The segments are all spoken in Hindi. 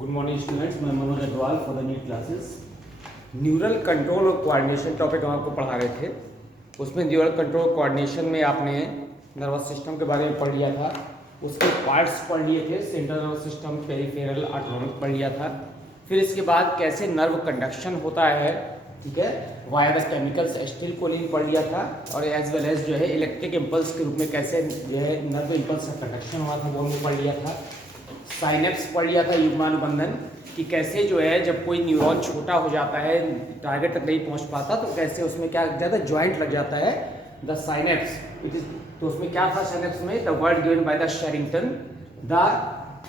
गुड मॉर्निंग स्टूडेंट्स, मैं Manoj Agrawal for the NEET classes. Neural control और कोऑर्डिनेशन टॉपिक हम आपको पढ़ा रहे थे। उसमें न्यूरल कंट्रोल कोऑर्डिनेशन में आपने नर्वस सिस्टम के बारे में पढ़ लिया था, उसके पार्ट्स पढ़ लिए थे, central nervous system, peripheral, autonomic पढ़ लिया था। फिर इसके बाद कैसे नर्व कंडक्शन होता है, ठीक है, वाया द केमिकल्स एसिटिलकोलिन पढ़ लिया था, और एज वेल एज जो है इलेक्ट्रिक इम्पल्स के रूप में कैसे जो है नर्व इम्पल्स का कंडक्शन हुआ था वो हमने पढ़ लिया था। साइनेप्स पढ़ लिया था, युग्मानुबंधन, कि कैसे जो है जब कोई न्यूरॉन छोटा हो जाता है, टारगेट तक नहीं पहुंच पाता, तो कैसे उसमें क्या ज़्यादा जॉइंट लग जाता है, द साइनेप्स इट इज। तो उसमें क्या था साइनेप्स में, the word given by the Sherrington, the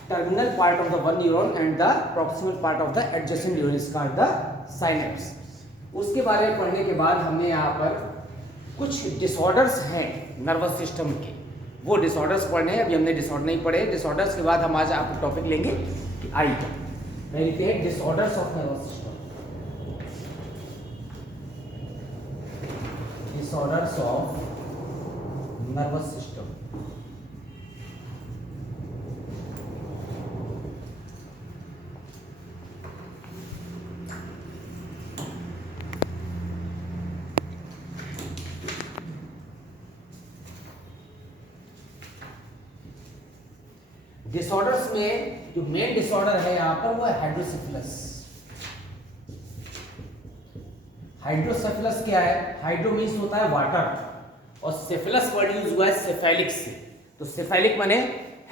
terminal part of the one neuron and the proximal part of the adjacent neuron is called the synapse. उसके बारे में पढ़ने के बाद हमने यहाँ पर कुछ डिसऑर्डर्स हैं नर्वस सिस्टम के, वो डिसऑर्डर्स पढ़ने हैं। अभी हमने डिसऑर्डर नहीं पढ़े। डिसऑर्डर्स के बाद हम आज आपको टॉपिक लेंगे आई का। लिखते हैं disorders of nervous system, disorders of nervous system. Disorders में जो मेन डिसऑर्डर है यहाँ पर वो है हाइड्रोसेफेलस। हाइड्रोसेफेलस क्या है? हाइड्रो मीन्स होता है वाटर, और सेफेलस वर्ड यूज हुआ है सेफेलिक से। तो सेफेलिक माने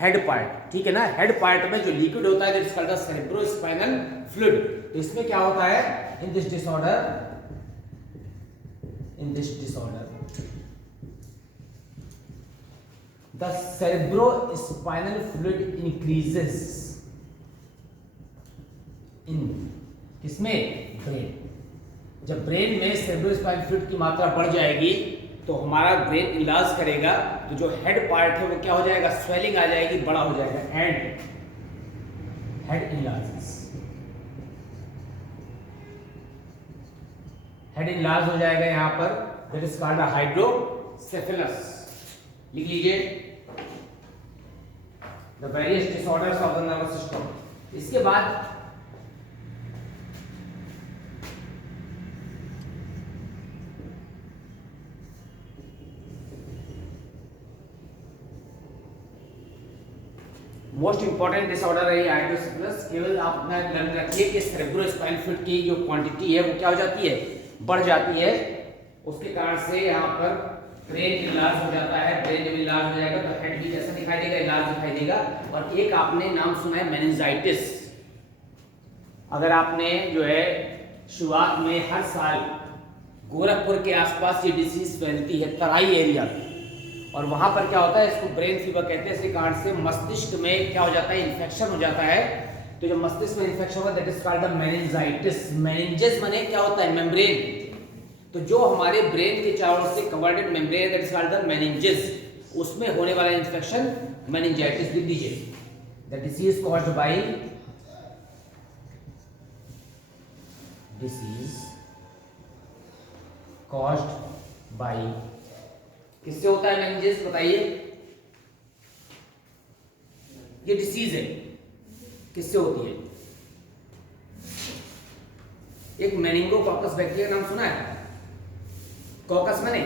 हेड पार्ट, ठीक है ना। हेड पार्ट में जो लिक्विड होता है that is called the cerebrospinal fluid. तो इसमें क्या होता है, in this disorder the cerebrospinal fluid increases in किसमें? ब्रेन। जब ब्रेन में cerebrospinal fluid की मात्रा बढ़ जाएगी तो हमारा ब्रेन इलाज करेगा, तो जो हेड पार्ट है वो क्या हो जाएगा, स्वेलिंग आ जाएगी, बड़ा हो जाएगा, एंड हेड इलाज, हेड इलाज हो जाएगा यहाँ पर, दैट इज कॉल्ड हाइड्रोसेफेलस। लिख लीजिए the various disorders of the nervous system। इसके बाद मोस्ट इंपॉर्टेंट डिसऑर्डर है हाइड्रोसेफेलस। केवल आप अपना ध्यान रखिए कि सेरेब्रोस्पाइनल फ्लूइड की जो क्वांटिटी है वो क्या हो जाती है, बढ़ जाती है। उसके कारण से यहाँ पर ब्रेन इलाज हो जाता है। ब्रेन जब इलाज हो जाएगा तो हेड भी कैसा दिखाई देगा, इलाज दिखाई देगा। और एक आपने नाम सुना है मेनिंजाइटिस। अगर आपने जो है शुरुआत में हर साल गोरखपुर के आसपास ये डिसीज फैलती है, तराई एरिया में, और वहां पर क्या होता है, इसको ब्रेन फीवर कहते हैं। इसके कारण से मस्तिष्क में क्या हो जाता है, इन्फेक्शन हो जाता है। तो जब मस्तिष्क में इन्फेक्शन होगा that is called the meningitis. Meninges माने क्या होता है, मेम्ब्रेन। तो जो हमारे ब्रेन के चारों ओर से कवर्डेड मेम्ब्रेन है that is called the meninges, उसमें होने वाला इन्फेक्शन मेनिंजाइटिस लिख दीजिए। द डिसीज कॉज्ड बाय किससे होता है मेनिंजेस, बताइए। ये डिसीज है, किससे होती है? एक मेनिंगोकॉकस बैक्टीरिया नाम सुना है? कॉकस माने,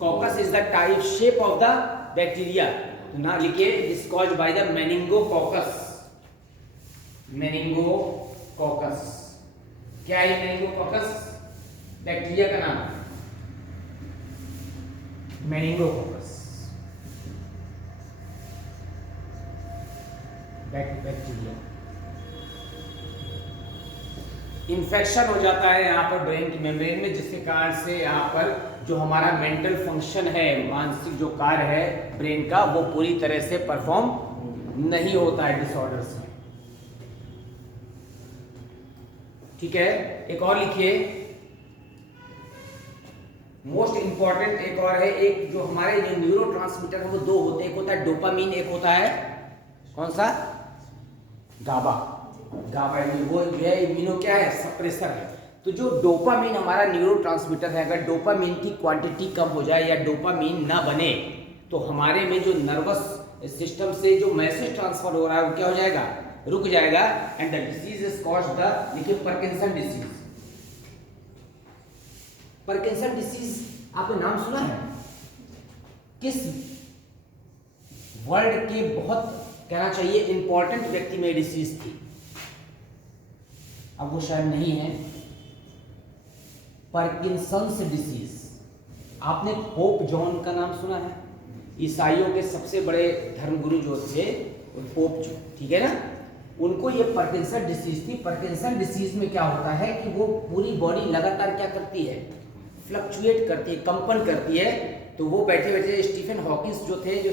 caucus is the type shape of the bacteria. तो ना लिखिए इज कॉज्ड बाय द मेनिंगोकॉकस। मेनिंगोकॉकस क्या है? मेनिंगोकॉकस बैक्टीरिया का नाम, मेनिंगोकॉकस बैक्टीरिया। इन्फेक्शन हो जाता है यहाँ पर ब्रेन की मेम्ब्रेन में, जिसके कारण से यहाँ पर जो हमारा मेंटल फंक्शन है, मानसिक जो कार्य है ब्रेन का, वो पूरी तरह से परफॉर्म नहीं होता है डिसऑर्डर्स में, ठीक है। एक और लिखिए, मोस्ट इंपॉर्टेंट एक और है, एक जो हमारे जो न्यूरोट्रांसमीटर है वो दो होते हैं, एक होता है डोपामीन, एक होता है कौन सा, गाबा। गाबा वो जो है इम्यूनो क्या है, सप्रेसर है। तो जो डोपामीन हमारा न्यूरोट्रांसमीटर है, अगर डोपामीन की क्वांटिटी कम हो जाए या डोपामीन ना बने तो हमारे में जो नर्वस सिस्टम से जो मैसेज ट्रांसफर हो रहा है वो क्या हो जाएगा, रुक जाएगा and the disease is caused the, देखिए पार्किंसन डिसीज। पार्किंसन डिसीज आपने नाम सुना है? किस वर्ल्ड के बहुत कहना चाहिए इंपॉर्टेंट व्यक्ति में डिसीज थी? अब वो शायद नहीं है। पार्किंसंस डिसीज, आपने पोप जॉन का नाम सुना है? ईसाइयों के सबसे बड़े धर्मगुरु जो थे पोप जॉन, ठीक है ना, उनको ये पार्किंसन डिसीज थी। पार्किंसन डिसीज में क्या होता है कि वो पूरी बॉडी लगातार क्या करती है, फ्लक्चुएट करती है, कंपन करती है। तो वो बैठे बैठे स्टीफन हॉकिंस जो थे, जो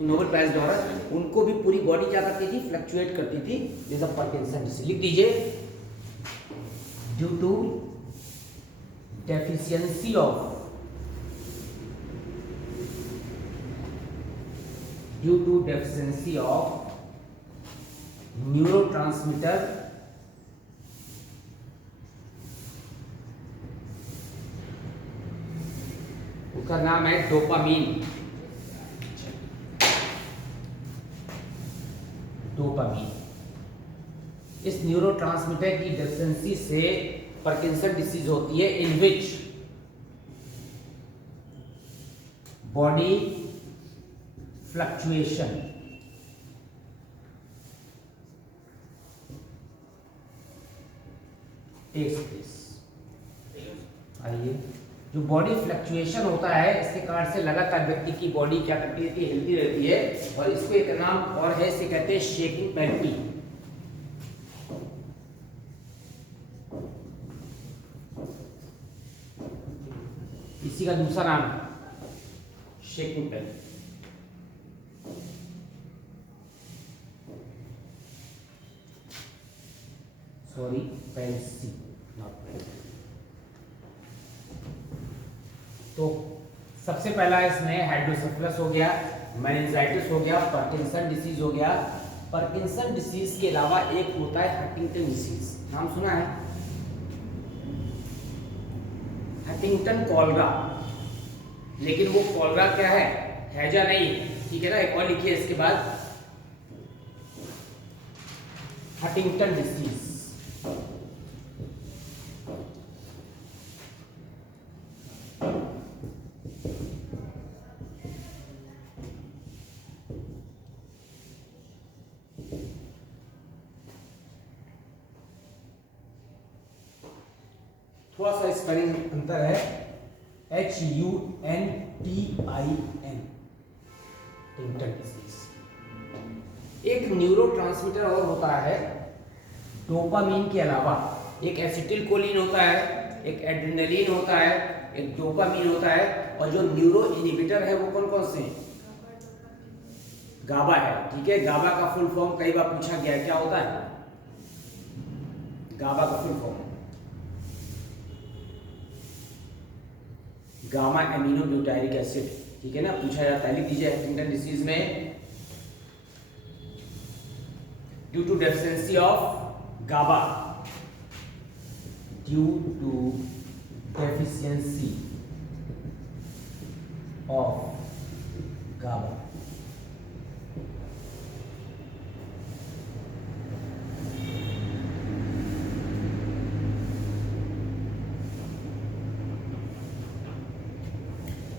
नोबेल प्राइज द्वारा, उनको भी पूरी बॉडी क्या करती थी, फ्लक्चुएट करती थी। जैसा पार्किंसन डिसीज लिख दीजिए, due to deficiency of neurotransmitter उसका नाम है डोपामीन। इस न्यूरोट्रांसमीटर की डेफिशिएंसी से पार्किंसन डिसीज होती है, in which body fluctuation takes place. आइए, जो बॉडी फ्लक्चुएशन होता है, इसके कारण से लगातार व्यक्ति की बॉडी क्या करती रहती है, हिलती रहती है। और इसको एक नाम और है, इसे कहते हैं शेकिंग पैल्पी। इसी का दूसरा नाम है shaking palpy. Sorry, palsy not palsy. तो सबसे पहला इसमें हाइड्रोसेफलस हो गया, मेनिंजाइटिस हो गया, पार्किंसन डिसीज हो गया। पार्किंसन डिसीज के अलावा एक होता है हंटिंगटन डिसीज, नाम सुना है? हंटिंगटन कॉलरा, लेकिन वो कॉलरा क्या है, हैजा नहीं, ठीक है ना। एक और लिखिए इसके बाद, हंटिंगटन डिसीज। थोड़ा सा स्पेलिंग अंतर है, HUNTIN, हंटिंगटन डिसीज। एक न्यूरोट्रांसमीटर और होता है डोपामीन के अलावा, एक एसिटिलकोलिन होता है, एक एड्रेनलिन होता है, एक डोपामीन होता है। और जो न्यूरो इनहिबिटर है वो कौन कौन से हैं? गाबा है, ठीक है। गाबा का फुल फॉर्म कई बार पूछा गया है, क्या होता है गाबा का full form? Gamma amino butyric acid, ठीक है ना, पूछा जाता है। लिख दीजिए, हंटिंगटन डिसीज में due to deficiency of GABA, due to deficiency of GABA,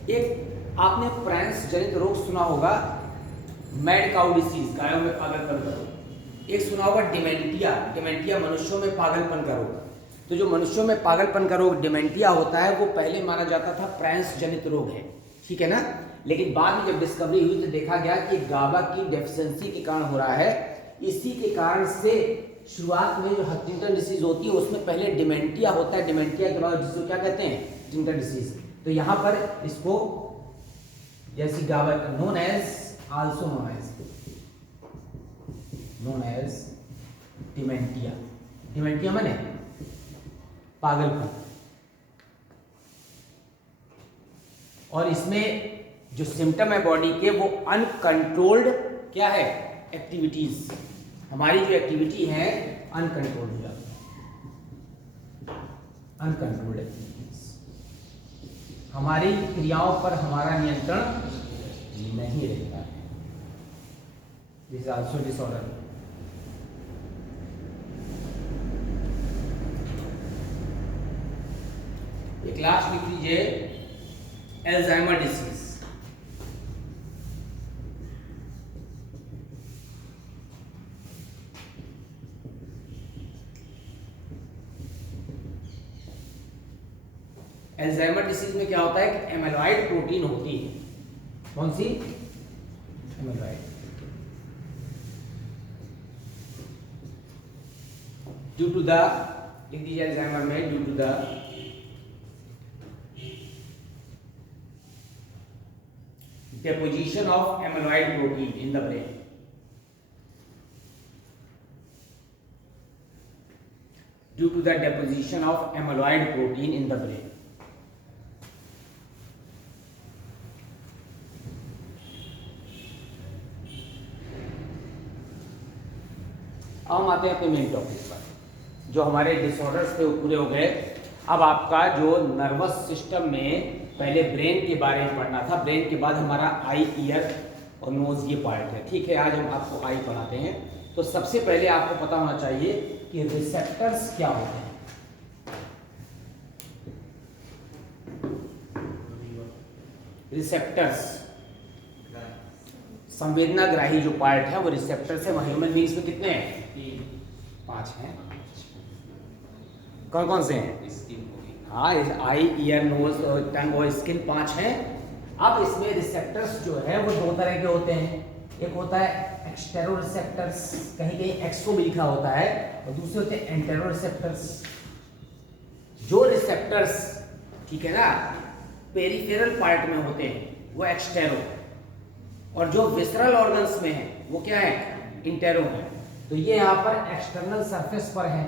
एक आपने प्राइंस जनित रोग सुना होगा, मैड काउ डिसीज, गायों में पागलपन का रोग। एक सुना होगा डिमेंटिया, डिमेंटिया मनुष्यों में पागलपन का रोग। तो जो मनुष्यों में पागलपन का रोग डिमेंटिया होता है, वो पहले माना जाता था प्राइंस जनित रोग है, ठीक है ना। लेकिन बाद में जब डिस्कवरी हुई तो देखा गया कि गाबा की डेफिशिएंसी के कारण हो रहा है। इसी के कारण से शुरुआत में जो हंटिंगटन डिसीज होती है उसमें पहले डिमेंटिया होता है, डिमेंटिया के बाद जिसको क्या कहते हैं, हंटिंगटन डिसीज। तो यहाँ पर इसको जैसी GABA known as, also known as dementia. Dementia माने पागलपन। और इसमें जो सिम्टम है बॉडी के, वो अनकंट्रोल्ड क्या है, एक्टिविटीज। हमारी जो एक्टिविटी है अनकंट्रोल्ड हो जाती है, अनकंट्रोल्ड एक्टिविटीज। हमारी क्रियाओं पर हमारा नियंत्रण नहीं रहता है। This is also disorder. Class लिख लीजिए अल्जाइमर डिसीज। अल्जाइमर डिसीज में क्या होता है कि एमाइलॉइड प्रोटीन होती है। कौन सी? एमाइलॉइड। ड्यू टू द, लिख दीजिए अल्जाइमर में, due to the deposition of amyloid protein in the brain, due to the deposition of amyloid protein in the brain. अब हम आते हैं अपने मेन टॉपिक पर। जो हमारे डिसऑर्डर्स थे वो पूरे हो गए। अब आपका जो नर्वस सिस्टम में पहले ब्रेन के बारे में पढ़ना था, ब्रेन के बाद हमारा आई, ईयर और नोज ये पार्ट है। ठीक है, आज हम आपको आई पढ़ाते हैं। तो सबसे पहले आपको पता होना चाहिए कि रिसेप्टर्स क्या होते हैं। रिसेप्टर्स संवेदनाग्राही जो पार्ट है वो रिसेप्टर्स है। ह्यूमन बींग्स में कितने हैं? 5 हैं। कौन कौन से हैं? हाँ, आई, ईयर, नोज, टंग और स्किन 5 हैं। अब इसमें रिसेप्टर्स जो है वो 2 तरह के होते हैं। एक होता है एक्सटेरो रिसेप्टर्स, कहीं कहीं एक्सो भी लिखा होता है, और दूसरे होते हैं एंटेरो रिसेप्टर्स। जो रिसेप्टर्स, ठीक है ना, पेरिफेरल पार्ट में होते हैं वो एक्सटेरो, और जो विसरल ऑर्गन्स में है वो क्या है? इंटेरो है। तो ये यहाँ पर एक्सटर्नल सरफेस पर है,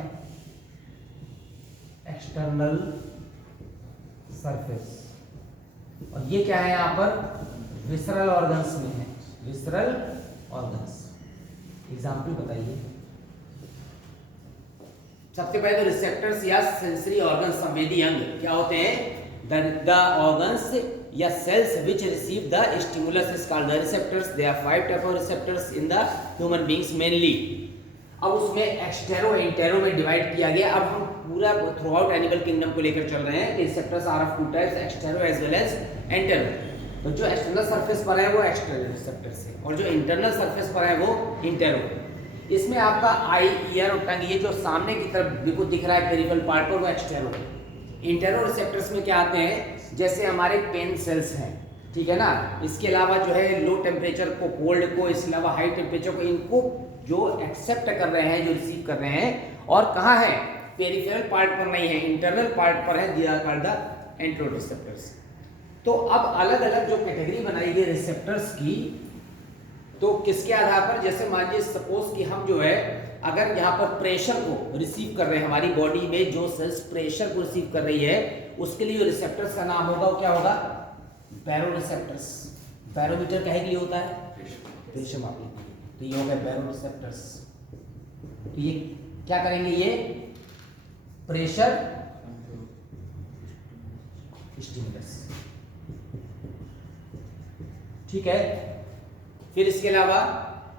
एक्सटर्नल सरफेस, और ये क्या है? यहाँ पर विसरल ऑर्गन्स में है, विसरल ऑर्गन्स। एग्जाम्पल बताइए। सबसे पहले तो रिसेप्टर्स या सेंसरी ऑर्गन, संवेदी अंग क्या होते हैं? द ऑर्गन्स या sales which receive the stimulus is called the receptors. There are 5 type of receptors in the human beings mainly. अब उसमें एक्सटेरो इंटेरो में डिवाइड किया गया। अब हम पूरा थ्रू आउट एनिमल किंगडम को लेकर चल रहे हैं कि receptors are of 2 types, extero as well as entero. तो जो एक्सटर्नल सरफेस पर है वो एक्सटेरो रिसेप्टर्स है, और जो इंटरनल सरफेस पर है वो इंटेरो है। इसमें आपका आई, ईयर और टंग, ये जो सामने की तरफ बिल्कुल दिख रहा है पेरिफेरल पार्ट पर, वो एक्सटेरो है। इंटेरो रिसेप्टर्स में क्या आते हैं? जैसे हमारे पेन सेल्स हैं, ठीक है ना, इसके अलावा जो है लो टेम्परेचर को, कोल्ड को, इसके अलावा हाई टेम्परेचर को, इनको जो एक्सेप्ट कर रहे हैं, जो रिसीव कर रहे हैं, और कहाँ है? पेरिफेरल पार्ट पर नहीं है, इंटरनल पार्ट पर है, दिया कॉल्ड द एंटेरो रिसेप्टर्स। तो अब अलग अलग जो कैटेगरी बनाई गई रिसेप्टर्स की, तो किसके आधार पर? जैसे मान लीजिए सपोज कि हम जो है अगर यहाँ पर प्रेशर को रिसीव कर रहे हैं, हमारी बॉडी में जो सेल्स प्रेशर को रिसीव कर रही है, उसके लिए रिसेप्टर्स का नाम होगा, वो क्या होगा? बैरो रिसेप्टर्स। बैरोमीटर कहे के लिए होता है? प्रेशर मापने के लिए। तो ये हो गया बैरो रिसेप्टर्स। तो ये क्या करेंगे? ये प्रेशर स्टिमुलस, ठीक है। फिर इसके अलावा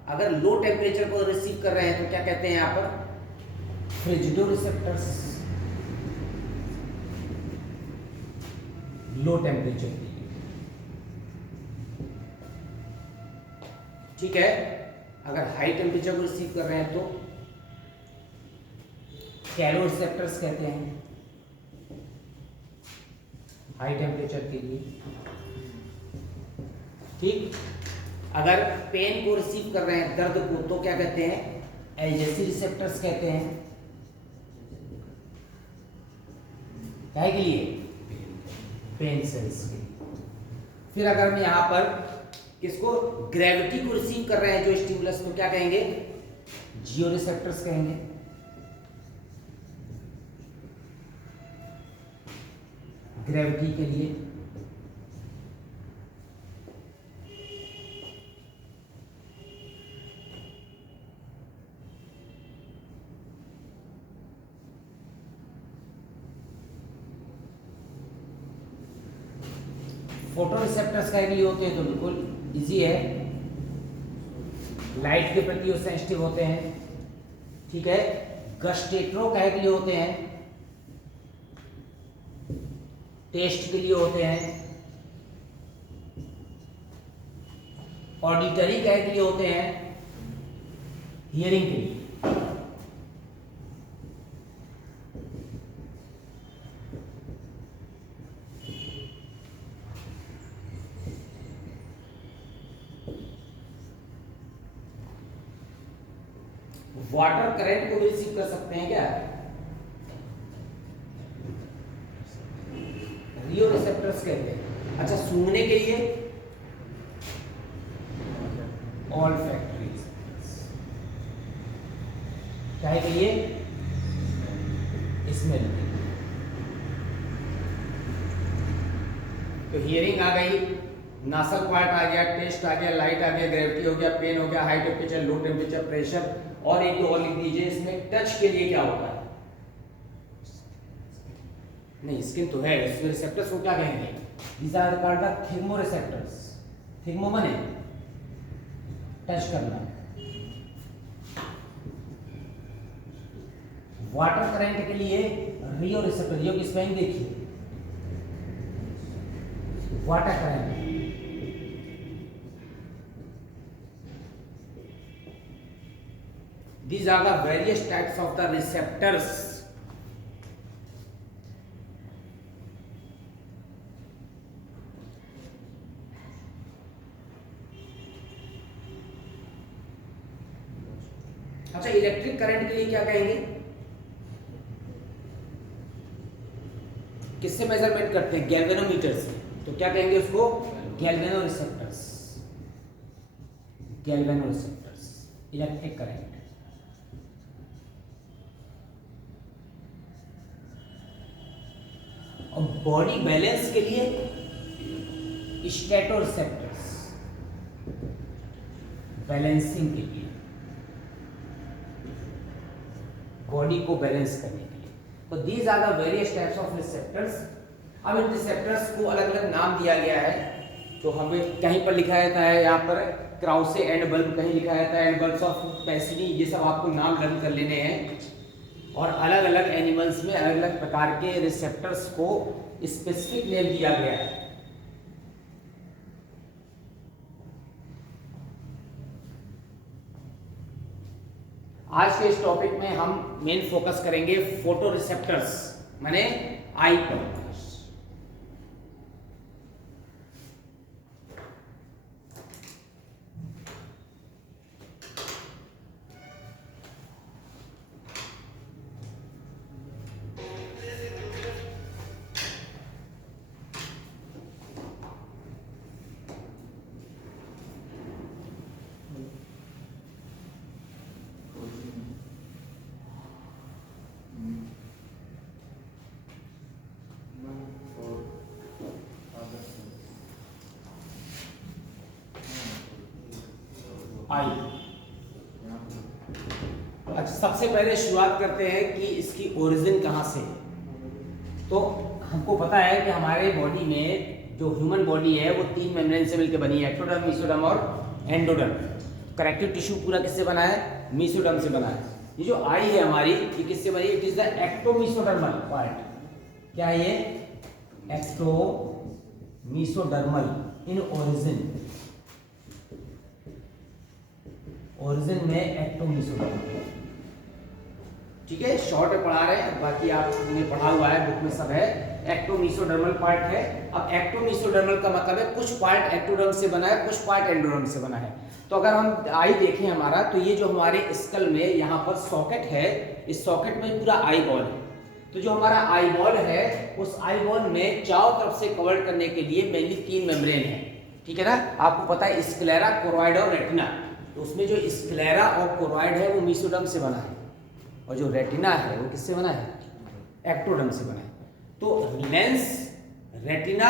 अगर लो टेम्परेचर को रिसीव कर रहे हैं तो क्या कहते हैं यहाँ पर? फ्रिजिडो रिसेप्टर्स, लो टेम्परेचर के लिए, ठीक है। अगर हाई टेम्परेचर को रिसीव कर रहे हैं तो कैलो रिसेप्टर्स कहते हैं, हाई टेम्परेचर के लिए, ठीक। अगर पेन को रिसीव कर रहे हैं, दर्द को, तो क्या कहते हैं? एल्जेसी रिसेप्टर्स कहते हैं। क्या के लिए? पेन सेल्स के। फिर अगर मैं यहां पर किसको? ग्रेविटी को रिसीव कर रहे हैं जो स्टिमुलस, तो क्या कहेंगे? जियो रिसेप्टर्स कहेंगे। ग्रेविटी के लिए। फोटो रिसेप्टर्स का लिए होते हैं तो बिल्कुल इजी है, लाइट के प्रति वो सेंसिटिव होते हैं, ठीक है। गस्टेट्रो का लिए होते हैं, टेस्ट के लिए होते हैं, ऑडिटरी क्या के लिए होते हैं, हियरिंग के लिए। वाटर करंट को भी रिसीव कर सकते हैं क्या, रियो रिसेप्टर्स कहते हैं। अच्छा, सूंघने के लिए ऑल्फैक्टरी रिसेप्टर्स, क्या है के लिए, स्मेल के लिए। तो हियरिंग आ गई, नासल पार्ट आ गया, टेस्ट आ गया, लाइट आ गया, ग्रेविटी हो गया, पेन हो गया, high temperature, low temperature, pressure, और एक दो और लिख दीजिए। इसमें टच के लिए क्या होता है, नहीं स्किन तो है, इसमें रिसेप्टर्स को क्या कहेंगे, these are called the thermoreceptors। Thermo माने टच करना। वाटर करंट के लिए रियो रिसेप्टर, रियो की स्पेलिंग देखिए, water current. These are the various types of the receptors। अच्छा, इलेक्ट्रिक करंट के लिए क्या कहेंगे, किससे मेजरमेंट करते हैं, गैल्वेनोमीटर से। तो क्या कहेंगे उसको, गैल्वेनो रिसेप्टर्स, गैल्वेनो रिसेप्टर्स, इलेक्ट्रिक करंट। और बॉडी बैलेंस के लिए स्टेटोरिसेप्टर्स, बैलेंसिंग के लिए, बॉडी को बैलेंस करने के लिए। तो these are the various types of receptors. अब इन रिसेप्टर्स को अलग अलग नाम दिया गया है, तो हमें कहीं पर लिखा जाता है, यहाँ पर क्राउसे एंड बल्ब, कहीं लिखा जाता है एंड बल्ब्स ऑफ पैसिनी, ये सब आपको नाम लर्न कर लेने हैं। और अलग अलग एनिमल्स में अलग अलग प्रकार के रिसेप्टर्स को स्पेसिफिक नेम दिया गया है। आज के इस टॉपिक में हम मेन फोकस करेंगे फोटो रिसेप्टर्स माने आई पर। आई। अच्छा, सबसे पहले शुरुआत करते हैं कि इसकी ओरिजिन कहाँ से। तो हमको पता है कि हमारे बॉडी में जो ह्यूमन बॉडी है वो 3 मेम्ब्रेन से मिलकर बनी है, एक्टोडर्म, मेसोडर्म और एंडोडर्म। कनेक्टिव टिश्यू पूरा किससे बना है, मेसोडर्म से बना है। ये जो आई है हमारी, ये किससे बनी है, इट इज द एक्टोमेसोडर्मल पार्ट। क्या है ये, एक्टोमेसोडर्मल इन ओरिजिन, ओरिजिन में एक्टोमेसोडर्मल। ठीक है, शॉर्ट में पढ़ा रहे हैं, बाकी आपने पढ़ा हुआ है, बुक में सब है। एक्टोमेसोडर्मल पार्ट है। अब एक्टोमेसोडर्मल का मतलब है कुछ पार्ट एक्टोडर्म से बना है, कुछ पार्ट एंडोडर्म से बना है। तो अगर हम आई देखें हमारा, तो ये जो हमारे स्कल में यहाँ पर सॉकेट है, इस सॉकेट में पूरा आई बॉल है। तो जो हमारा आई बॉल है, उस आई बॉल में चारों तरफ से कवर करने के लिए मेनली 3 मेम्ब्रेन है। ठीक है ना, आपको पता है स्क्लेरा, कोरॉइड और रेटिना। तो उसमें जो स्क्लेरा और कोरॉइड है वो मेसोडर्म से बना है, और जो रेटिना है वो किससे बना है, एक्टोडर्म से बना है। तो लेंस, रेटिना,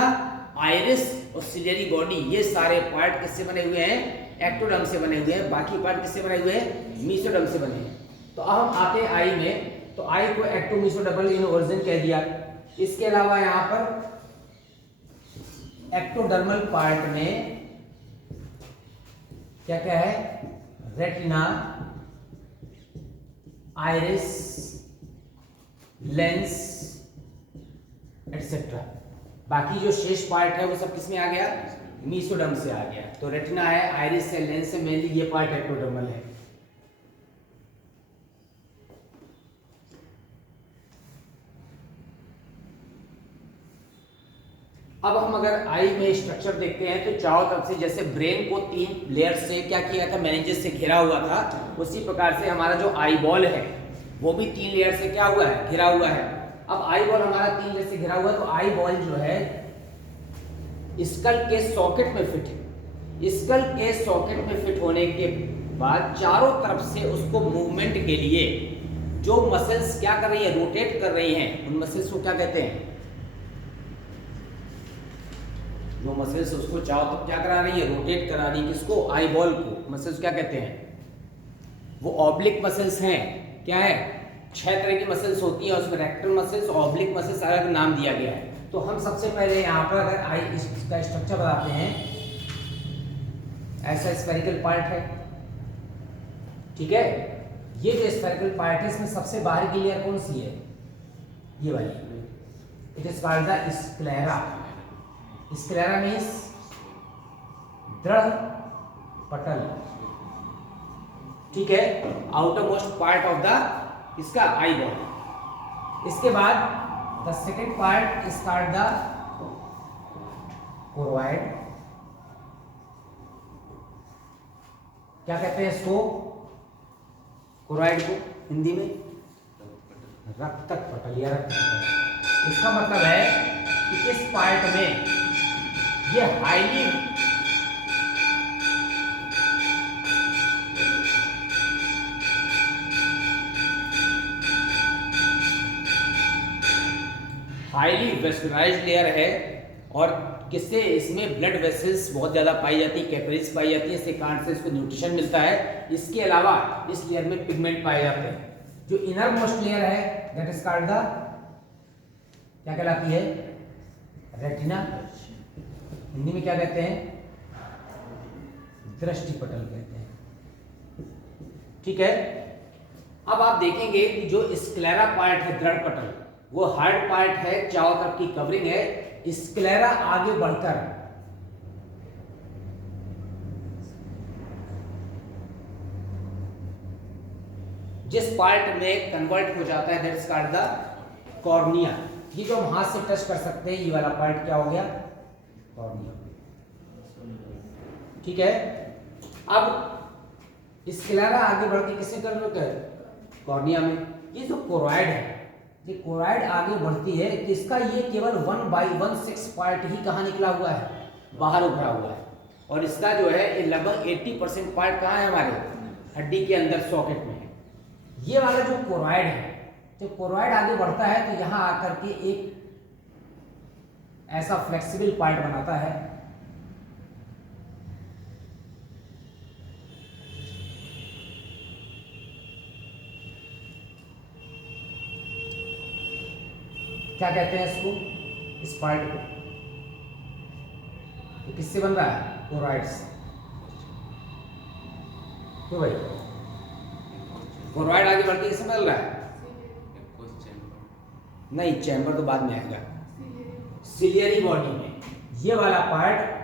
आइरिस और सिलियरी बॉडी, ये सारे पार्ट किससे बने हुए हैं, एक्टोडर्म से बने हुए हैं। बाकी पार्ट किससे बने हुए हैं, मेसोडर्म से बने हैं। तो अब हम आते हैं आई में। तो आई को एक्टोमेसोडर्मल इन ओरिजिन कह दिया। इसके अलावा यहाँ पर एक्टोडर्मल पार्ट में क्या क्या है, रेटिना, आइरिस, लेंस एटसेट्रा, बाकी जो शेष पार्ट है वो सब किस में आ गया, मीसोडर्म से आ गया। तो रेटिना है, आइरिस है, लेंस है, मेनली ये पार्ट एक्टोडर्मल है। अब हम अगर आई में स्ट्रक्चर देखते हैं तो चारों तरफ से जैसे ब्रेन को 3 लेयर से क्या किया था, मेनिंजेस से घिरा हुआ था, उसी प्रकार से हमारा जो आई बॉल है वो भी 3 लेयर से क्या हुआ है, घिरा हुआ है। अब आई बॉल हमारा 3 लेयर से घिरा हुआ है, तो आई बॉल जो है स्कल के सॉकेट में फिट है। स्कल के सॉकेट में फिट होने के बाद चारों तरफ से उसको मूवमेंट के लिए जो मसल्स क्या कर रही है, रोटेट कर रही हैं, उन मसल्स को क्या कहते हैं, जो मसल्स उसको चारों तरफ क्या करा रही है, रोटेट करा रही है, किसको, आई बॉल को। मसल्स क्या कहते हैं, वो ऑब्लिक मसल्स हैं। क्या है, 6 तरह की मसल्स होती है, उसमें रेक्टल मसल्स, ऑब्लिक मसल्स, अलग नाम दिया गया है। तो हम सबसे पहले यहाँ पर अगर आई इसका स्ट्रक्चर बताते हैं, ऐसा स्फेरिकल पार्ट है, ठीक है। ये जो स्फेरिकल पार्ट है इसमें सबसे बाहर की लेयर कौन सी है, ये वाली, it is called the sclera. Sclera means दृढ़ पटल, ठीक है, outer most part of the इसका आई बॉल। इसके बाद the second part is called the choroid. क्या कहते हैं इसको, कोरोइड को हिंदी में रक्तक पटल या रक्त पटल। इसका मतलब है कि इस पार्ट में ये हाईली वेस्कुलराइज्ड लेयर है, और किससे, इसमें ब्लड वेसल्स बहुत ज़्यादा पाई जाती है, कैपिलरीज पाई जाती है, इसके कारण से इसको न्यूट्रिशन मिलता है। इसके अलावा इस लेयर में पिगमेंट पाए जाते हैं। जो इनर मोस्ट लेयर है दैट इज कॉल्ड द, क्या कहलाती है, रेटिना। हिंदी में क्या कहते हैं, दृष्टि पटल कहते हैं, ठीक है। अब आप देखेंगे कि जो स्क्लेरा पार्ट है, दृढ़ पटल, वो हार्ड पार्ट है, चारों तरफ की कवरिंग है। स्क्लेरा आगे बढ़कर जिस पार्ट में कन्वर्ट हो जाता है that is called the cornea. ये जो हम हाथ से टच कर सकते हैं, ये वाला पार्ट क्या हो गया, कॉर्निया, ठीक है। अब स्क्लेरा आगे बढ़ के किससे कन्वर्ट है, कॉर्निया में। ये जो कोरोइड है, ये कोरोइड आगे बढ़ती है, इसका ये केवल 1/16 पार्ट ही कहाँ निकला हुआ है, बाहर उभरा हुआ है, और इसका जो है ये लगभग 80% पार्ट कहाँ है, हमारे हड्डी के अंदर सॉकेट में है। ये वाला जो कोरोइड है, जब कोरोइड आगे बढ़ता है तो यहाँ आकर के एक ऐसा फ्लेक्सिबल पार्ट बनाता है, क्या कहते हैं इसको, इस पार्ट को, तो किससे बन रहा है, कोरोइड से। क्यों भाई, कोरोइड आगे बढ़ के किससे बन रहा है, नहीं, चैम्बर तो बाद में आएगा, सिलियरी बॉडी में ये वाला पार्ट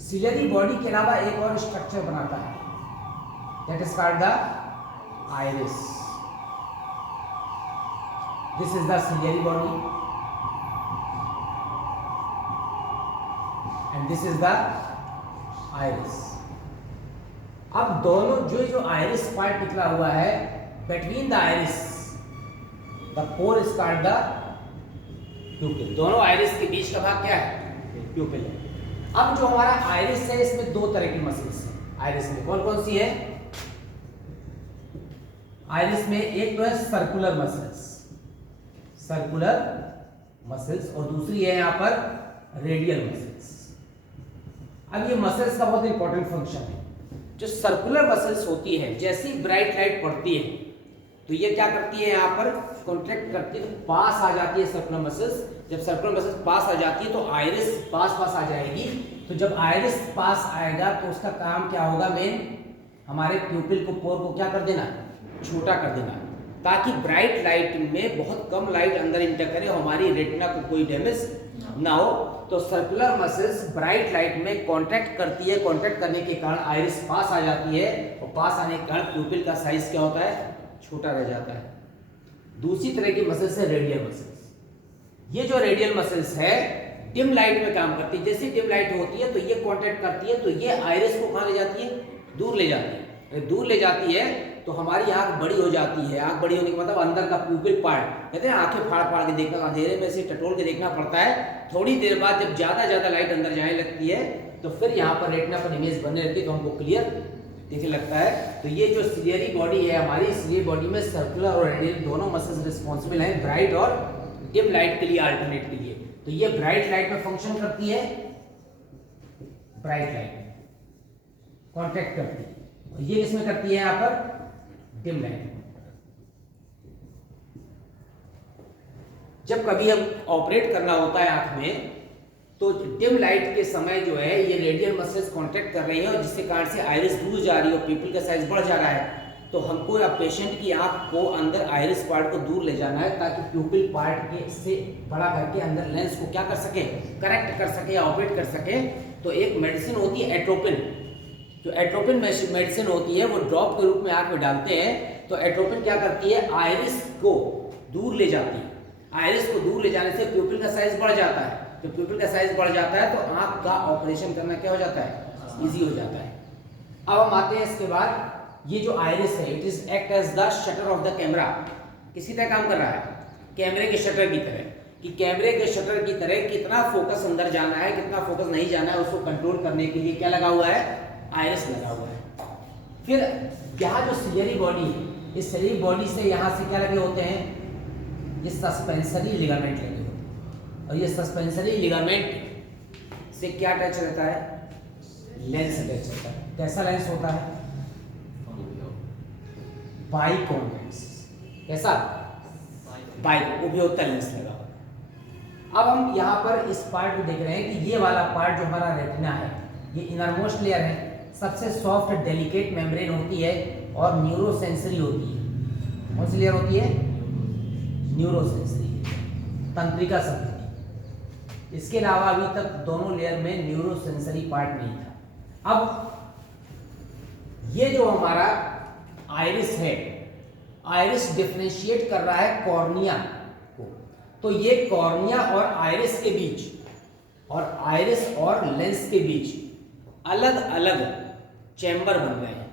सिलियरी बॉडी के अलावा एक और स्ट्रक्चर बनाता है, that is called the iris. This is the ciliary body and this is the iris. अब दोनों जो आइरिस पार्ट निकला हुआ है, between the iris the pour is called the प्यूपिल। दोनों आइरिस के बीच का भाग क्या है, प्यूपिल है। अब जो हमारा आइरिस है, इसमें 2 तरह की मसल्स हैं। आइरिस में कौन कौन सी है, आइरिस में एक तो है सर्कुलर मसल्स, सर्कुलर मसल्स, और दूसरी है यहाँ पर रेडियल मसल्स। अब ये मसल्स का बहुत इंपॉर्टेंट फंक्शन है। जो सर्कुलर मसल्स होती है, जैसी ब्राइट लाइट पड़ती है तो ये क्या करती है, यहाँ पर कॉन्ट्रैक्ट करती है तो पास आ जाती है सर्कुलर मसल्स। जब सर्कुलर मसल्स पास आ जाती है तो आइरिस पास आ जाएगी। तो जब आइरिस पास आएगा तो उसका काम क्या होगा, मेन हमारे प्यूपिल को, पोर को क्या कर देना, छोटा कर देना, ताकि ब्राइट लाइट में बहुत कम लाइट अंदर इंटर करे, हमारी रेटिना को कोई डैमेज ना हो। तो सर्कुलर मसल्स ब्राइट लाइट में कॉन्ट्रैक्ट करती है, कॉन्ट्रैक्ट करने के कारण आइरिस पास आ जाती है, और पास आने के कारण प्यूपिल का साइज क्या होता है, छोटा रह जाता है। दूसरी तरह की मसल्स है रेडियल मसल्स। ये जो रेडियल मसल्स है डिम लाइट में काम करती है। जैसे डिम लाइट होती है तो ये कॉन्ट्रैक्ट करती है, तो ये आइरिस को कहाँ ले जाती है, दूर ले जाती है। दूर ले जाती है तो हमारी आंख बड़ी हो जाती है। आंख बड़ी होने का मतलब अंदर का प्यूपिल पार्ट, कहते हैं आंखें फाड़ फाड़ के देखना, अंधेरे में से टटोल के देखना पड़ता है। थोड़ी देर बाद जब ज्यादा लाइट अंदर जाने लगती है तो फिर यहाँ पर रेटिना पर इमेज बनने लगती है, तो हमको क्लियर दिखने लगता है। तो ये जो सिलियरी बॉडी है हमारी, सिलियरी बॉडी में सर्कुलर और रेडियल दोनों मसल्स रिस्पॉन्सिबल हैं ब्राइट और डिम लाइट के लिए, अल्टरनेट के लिए। तो ये ब्राइट लाइट में फंक्शन करती है, ब्राइट लाइट कॉन्ट्रैक्ट करती है, और ये इसमें करती है यहाँ पर डिम लाइट। जब कभी हम ऑपरेट करना होता है आंख में तो डिम लाइट के समय जो है ये रेडियल मसल्स कॉन्ट्रैक्ट कर रही है, और जिसके कारण से आइरिस दूर जा रही है और प्यूपिल का साइज बढ़ जा रहा है। तो हमको अब पेशेंट की आंख को अंदर आइरिस पार्ट को दूर ले जाना है, ताकि प्यूपिल पार्ट के से बड़ा करके अंदर लेंस को क्या कर सके, करेक्ट कर सके, ऑपरेट कर सके। तो एक मेडिसिन होती है एट्रोपिन। जो एट्रोपिन मेडिसिन होती है वो ड्रॉप के रूप में आंख में डालते हैं। तो एट्रोपिन क्या करती है, आइरिस को दूर ले जाती है। आइरिस को दूर ले जाने से प्यूपिल का साइज बढ़ जाता है। जब प्यूपिल का साइज बढ़ जाता है तो आंख का ऑपरेशन करना क्या हो जाता है, इजी हो जाता है। अब हम आते हैं इसके बाद, ये जो आइरिस है it is act as the shutter of the camera. किसी तरह काम कर रहा है, कैमरे के शटर की तरह, कि कैमरे के शटर की तरह कितना फोकस अंदर जाना है, कितना फोकस नहीं जाना है, उसको कंट्रोल करने के लिए क्या लगा हुआ है, आइरिस लगा हुआ है। फिर यहाँ जो सिलियरी बॉडी है, इस सिलियरी बॉडी से यहाँ से क्या लगे होते हैं, ये सस्पेंसरी लिगामेंट लगे होते हैं, और ये सस्पेंसरी लिगामेंट से क्या टच रहता है, लेंस टच रहता है। कैसा लेंस होता है, बाइकोन लेंस। कैसा, बाइक उभयोत्तर लेंस लगा हुआ। अब हम यहाँ पर इस पार्ट को देख रहे हैं कि ये वाला पार्ट जो हमारा रेटिना है, ये इनरमोस्ट लेयर है, सबसे सॉफ्ट डेलिकेट मेम्ब्रेन होती है और न्यूरोसेंसरी होती है। कौन सी लेयर होती है, न्यूरोसेंसरी, तंत्रिका संवेदी। इसके अलावा अभी तक दोनों लेयर में न्यूरोसेंसरी पार्ट नहीं था। अब ये जो हमारा आइरिस है, आइरिस डिफरेंशिएट कर रहा है कॉर्निया को। तो ये कॉर्निया और आइरिस के बीच, और आइरिस और लेंस के बीच अलग अलग चैम्बर बन रहे हैं।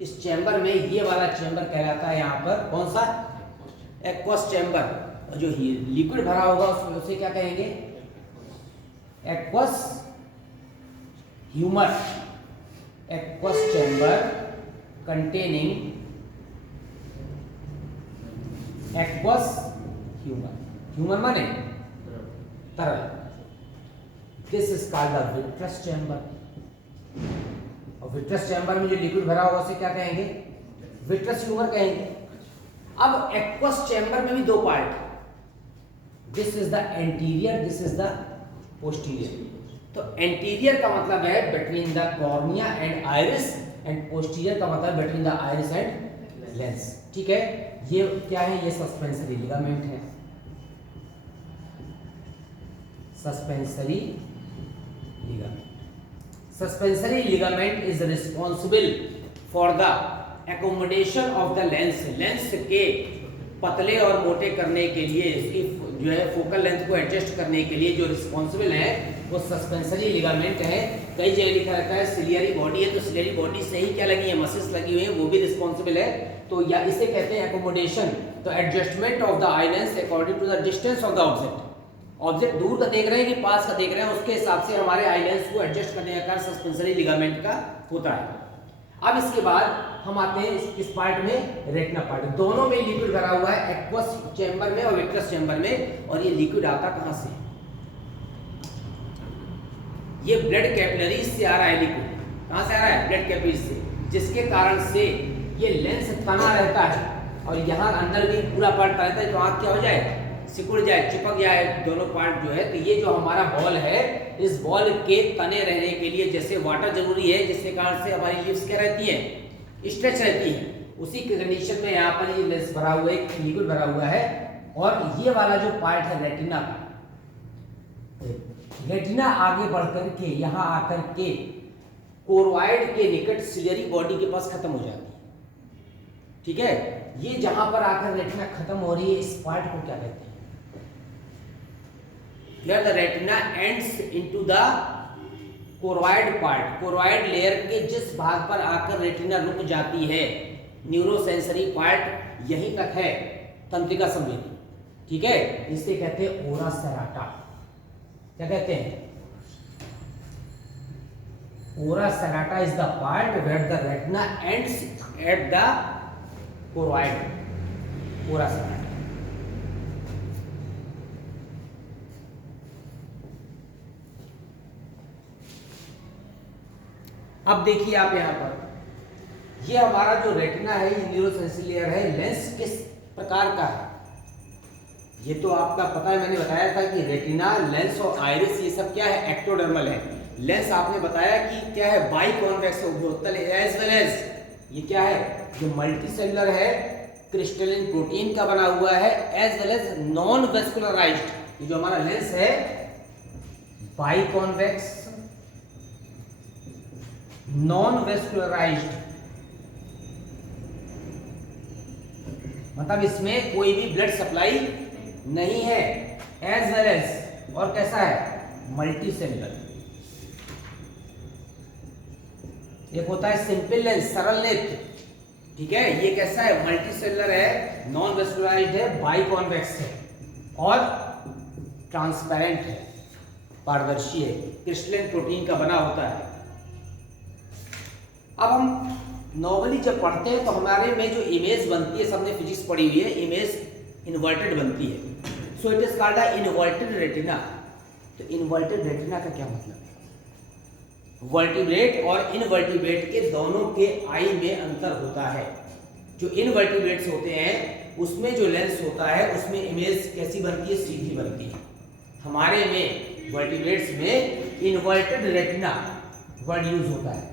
इस चैम्बर में ये वाला चैम्बर कहलाता है यहाँ पर कौन सा, एक्वस चैम्बर। जो लिक्विड भरा होगा उसमें उसे क्या कहेंगे, aqueous humour. Aqueous chamber containing aqueous humour. Humour माने तरल। This is called the vitreous chamber. और विट्रस चैम्बर में जो लिक्विड भरा होगा उसे क्या कहेंगे, विट्रस ह्यूमर कहेंगे। अब एक्वस चैम्बर में भी दो part, this is the anterior, this is the posterior. तो एंटीरियर का मतलब है between the cornea and iris, and posterior का मतलब between the iris and lens. ठीक है, ये क्या है, ये सस्पेंसरी लिगामेंट है। Suspensory ligament, suspensory ligament is responsible for the accommodation of the lens. Lens के पतले और मोटे करने के लिए, इसकी जो है फोकल लेंथ को एडजस्ट करने के लिए जो रिस्पॉन्सिबल है वो सस्पेंसरी लिगामेंट है। कई जगह लिखा रहता है सिलियरी बॉडी है, तो सिलियरी बॉडी से ही क्या लगी है, मसल्स लगी हुई है, वो भी रिस्पॉन्सिबल है। तो या इसे कहते हैं एकोमोडेशन। तो adjustment of the eye lens according to the distance of the object. Object दूर का देख रहे हैं कि पास का देख रहे हैं, उसके हिसाब से हमारे आई लेंस को एडजस्ट करने का कार्य सस्पेंसरी लिगामेंट का होता है। अब इसके बाद हम आते हैं इस पार्ट में, रेटिना पार्ट। दोनों में लिक्विड भरा हुआ है, एक्वस चैम्बर में और विट्रस चैम्बर में। और ये लिक्विड आता कहां से, ये ब्लड कैपिलरीज से आ रहा है। लिक्विड कहां से आ रहा है, ब्लड कैपिलरीज से, जिसके कारण से ये लेंस तना रहता है और यहाँ अंदर भी पूरा पार्ट रहता है, तो आँख क्या हो जाए, सिकुड़ जाए, चिपक जाए दोनों पार्ट जो है। तो ये जो हमारा बॉल है, इस बॉल के तने रहने के लिए जैसे वाटर जरूरी है, जिसके कारण से हमारी लिप्स क्या रहती है, स्ट्रेच रहती है, उसी कंडीशन में यहाँ पर ये लेंस भरा हुआ है, एक लिक्विड भरा हुआ है। और ये वाला जो पार्ट है रेटिना का, रेटिना आगे बढ़ करके यहाँ आकर के कोरवाइड के निकट सिलियरी बॉडी के पास खत्म हो जाती है। ठीक है, ये जहां पर आकर रेटिना खत्म हो रही है, इस पार्ट को क्या कहते हैं, Here the retina ends into the choroid part. choroid layer के जिस भाग पर आकर रेटिना रुक जाती है, न्यूरोसेंसरी पार्ट यहीं तक है, तंत्रिका संवेदी। ठीक है, इसे कहते हैं ओरा सेराटा। क्या कहते हैं, ora serrata is the part where the retina ends at the choroid. Ora serrata. अब देखिए आप यहाँ पर, ये हमारा जो रेटिना है, ये न्यूरोसेंसरी लेयर है, लेंस किस प्रकार का है ये तो आपका पता है, मैंने बताया था कि रेटिना, लेंस और आइरिस ये सब क्या है, एक्टोडर्मल है। लेंस आपने बताया कि क्या है, बाइकॉन्वेक्स उपभोक्तल एज वेल एज ये क्या है, जो मल्टीसेलुलर है, क्रिस्टलिन प्रोटीन का बना हुआ है, as well as non vascularised. ये जो हमारा लेंस है बाइकॉन्वेक्स, नॉन वेस्कुलराइज्ड, मतलब इसमें कोई भी ब्लड सप्लाई नहीं है, एज वेल एज, और कैसा है, मल्टी सेलुलर। एक होता है सिंपल लेंस, सरल नेत्र, ठीक है, ये कैसा है, मल्टी सेलुलर है, नॉन वेस्कुलराइज्ड है, बाइकॉन्वेक्स है और ट्रांसपेरेंट है, पारदर्शी है, क्रिस्टलिन प्रोटीन का बना होता है। अब हम नॉर्मली जब पढ़ते हैं तो हमारे में जो इमेज बनती है, सबने फिजिक्स पढ़ी हुई है, इमेज इन्वर्टेड बनती है, so it is called the inverted retina. तो इन्वर्टेड रेटिना का क्या मतलब है, वर्टिब्रेट और इनवर्टिब्रेट के दोनों के आई में अंतर होता है। जो इनवर्टिब्रेट्स होते हैं उसमें जो लेंस होता है उसमें इमेज कैसी बनती है, सीधी बनती है। हमारे में वर्टिब्रेट्स में इन्वर्टेड रेटिना वर्ड यूज होता है।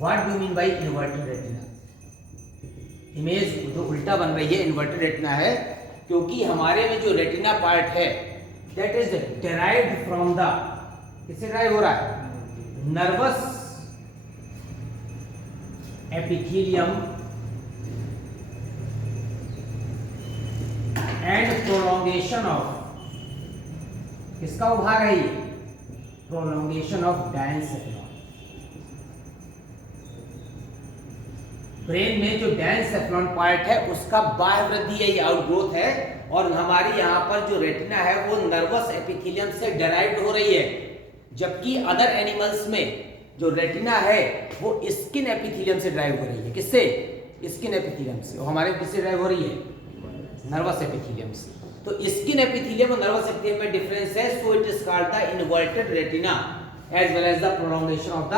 What do mean by inverted retina, image जो उल्टा बन रही है इन्वर्टेड रेटिना है, क्योंकि हमारे में जो रेटिना पार्ट है that is derived from the, किससे डेराइव हो रहा है, nervous epithelium and prolongation of, किसका भाग है ये, प्रोलोंगेशन ऑफ डायंसेफेलॉन। ब्रेन में जो डायंसेफेलॉन पार्ट है उसका बाह्य वृद्धि है, ये आउटग्रोथ है, और हमारी यहाँ पर जो रेटिना है वो नर्वस एपिथेलियम से डेराइव्ड हो रही है, जबकि अदर एनिमल्स में जो रेटिना है वो स्किन एपिथेलियम से ड्राइव हो रही है। किससे, स्किन एपिथेलियम से, और हमारे किससे ड्राइव हो रही है, नर्वस एपिथेलियम से। तो स्किन एपिथेलियम और नर्वस एपिथेलियम में डिफरेंस है, so it is called the inverted retina as well as the prolongation of the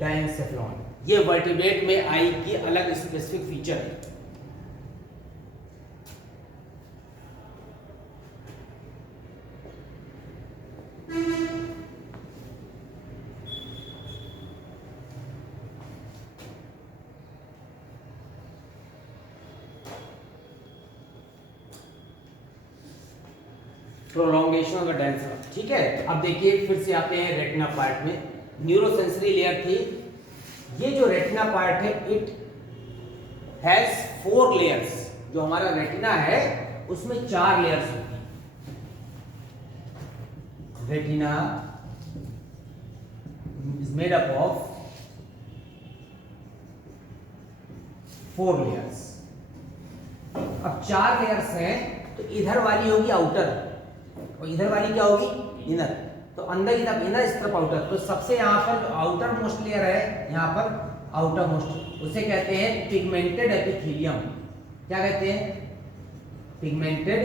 diencephalon. ये वर्टिब्रेट में आई की अलग स्पेसिफिक फीचर है। प्रोलोंगेशन ऑफ द डायंसेफेलॉन, ठीक है। अब देखिए फिर से आते हैं रेटिना पार्ट में, न्यूरोसेंसरी लेयर थी, ये जो रेटिना पार्ट है इट हैज 4 लेयर्स। जो हमारा रेटिना है उसमें 4 लेयर्स होती हैं। Retina is made up of 4 layers. अब 4 लेयर्स हैं तो इधर वाली होगी आउटर और इधर वाली क्या होगी, इनर। तो अंदर की तरफ इनर, इस तरफ आउटर। तो सबसे यहाँ पर जो आउटर मोस्ट लेयर है, यहाँ पर आउटर मोस्ट, उसे कहते हैं पिगमेंटेड एपिथेलियम। क्या कहते हैं, पिगमेंटेड,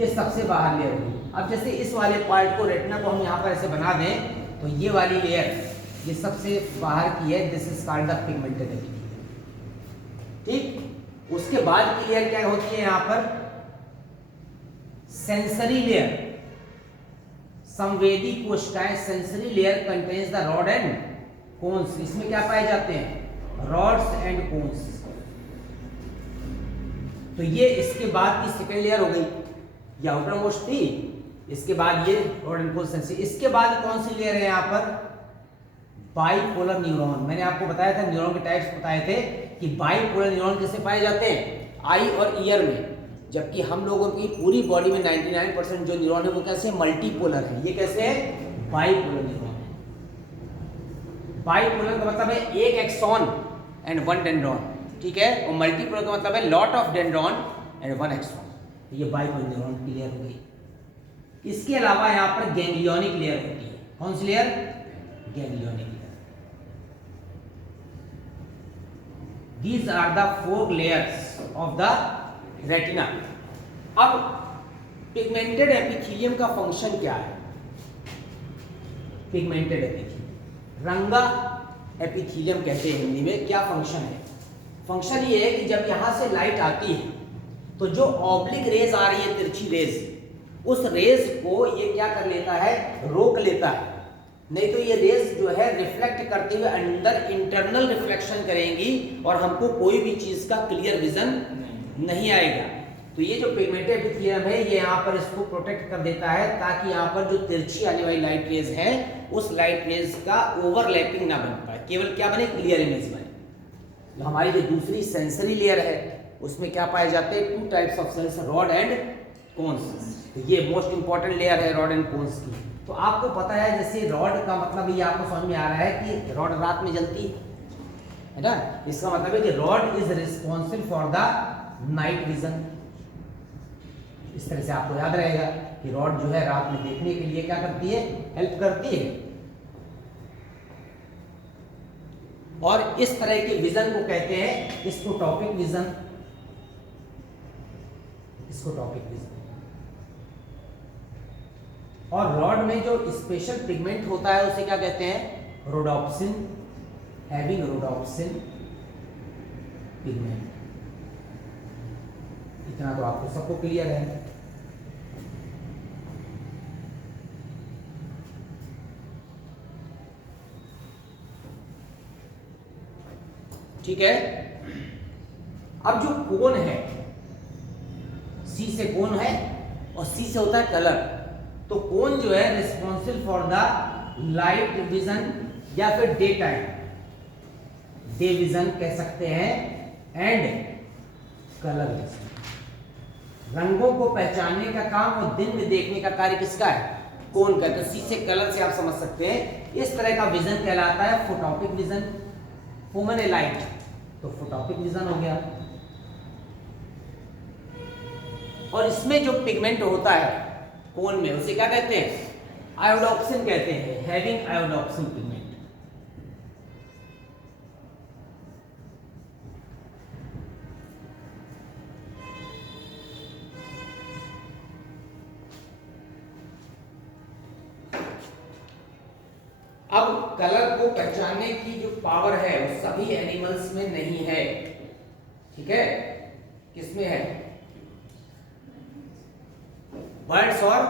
ये सबसे बाहर लेयर होगी। अब जैसे इस वाले पार्ट को, रेटिना को हम यहाँ पर ऐसे बना दें तो ये वाली लेयर ये सबसे बाहर की है, this is called the pigmented epithelium. उसके बाद की लेयर क्या होती है यहां पर, सेंसरी लेयर, संवेदी कोशिकाएं। Sensory layer contains the rod and cones. इसमें क्या पाए जाते हैं, रॉड्स एंड कोन्स। तो ये इसके बाद की सेकेंड लेयर हो गई, ये आउटर मोस्ट थी, इसके बाद ये रॉड एंड कोन्स सेंसरी। इसके बाद कौन सी लेयर है यहाँ पर, बाइपोलर न्यूरॉन। मैंने आपको बताया था, न्यूरॉन के टाइप्स बताए थे कि बाइपोलर न्यूरॉन कैसे पाए जाते हैं, आई और ईयर में, जबकि हम लोगों की पूरी बॉडी में 99% जो न्यूरॉन है वो कैसे मल्टीपोलर है। ये कैसे है, बाइपोलर न्यूरॉन है। बाइपोलर का मतलब है एक एक्सॉन एंड वन डेंड्रॉन, ठीक है, और मल्टीपोलर का मतलब है lot of dendron and one axon. ये बाइपोलर न्यूरॉन की लेयर हो गई। इसके अलावा यहाँ पर गैंग्लियोनिक लेयर होती है। कौन सी layer, ganglionic layer. These are the 4 layers of the retina. अब पिगमेंटेड एपिथेलियम का फंक्शन क्या है, पिगमेंटेड एपिथेलियम, रंगा एपिथेलियम कहते हैं हिंदी में। क्या फंक्शन है, फंक्शन ये है कि जब यहां से लाइट आती है तो जो ऑब्लिक रेज आ रही है, तिरछी रेज, उस रेज को ये क्या कर लेता है, रोक लेता है। नहीं तो ये रेज जो है रिफ्लेक्ट करते हुए अंदर इंटरनल रिफ्लेक्शन करेंगी और हमको कोई भी चीज का क्लियर विजन नहीं आएगा। तो ये जो पिगमेंटेड एपिथेलियम है ये यहाँ पर इसको प्रोटेक्ट कर देता है, ताकि यहाँ पर जो तिरछी आने वाली लाइट रेज है उस लाइट रेज का ओवरलैपिंग ना बन पाए, केवल क्या बने, क्लियर इमेज बने। तो हमारी जो दूसरी सेंसरी लेयर है उसमें क्या पाए जाते हैं, 2 types of cells, rod and cones. तो ये मोस्ट इंपॉर्टेंट लेयर है रॉड एंड कोन्स की। तो आपको पता है, जैसे रॉड का मतलब ये आपको समझ में आ रहा है कि रॉड रात में जलती है ना, इसका मतलब है कि rod is responsible for the night vision. इस तरह से आपको याद रहेगा कि रॉड जो है रात में देखने के लिए क्या करती है, हेल्प करती है। और इस तरह के विजन को कहते हैं स्कोटॉपिक विजन, स्कोटॉपिक विजन। और रॉड में जो स्पेशल पिगमेंट होता है उसे क्या कहते हैं, रोडोप्सिन, हैविंग रोडोप्सिन पिगमेंट। इतना तो आपको सबको क्लियर है। ठीक है, अब जो कोन है, सी से कोन है और सी से होता है कलर। तो कोन जो है responsible for the light vision या फिर डे टाइम, डे विजन कह सकते हैं, एंड कलर विजन। रंगों को पहचानने का काम और दिन में देखने का कार्य किसका है, कोन का। तो सी से कलर से आप समझ सकते हैं इस तरह का विजन कहलाता है फोटोपिक विजन। फोमन ए लाइट, तो फोटोपिक विजन हो गया। और इसमें जो पिगमेंट होता है कोन में उसे क्या कहते हैं, आयोडोप्सिन कहते हैं, हैविंग आयोडोप्सिन पिगमेंट। अब कलर को पहचानने की जो पावर है वो सभी एनिमल्स में नहीं है, ठीक है, किसमें है, बर्ड्स और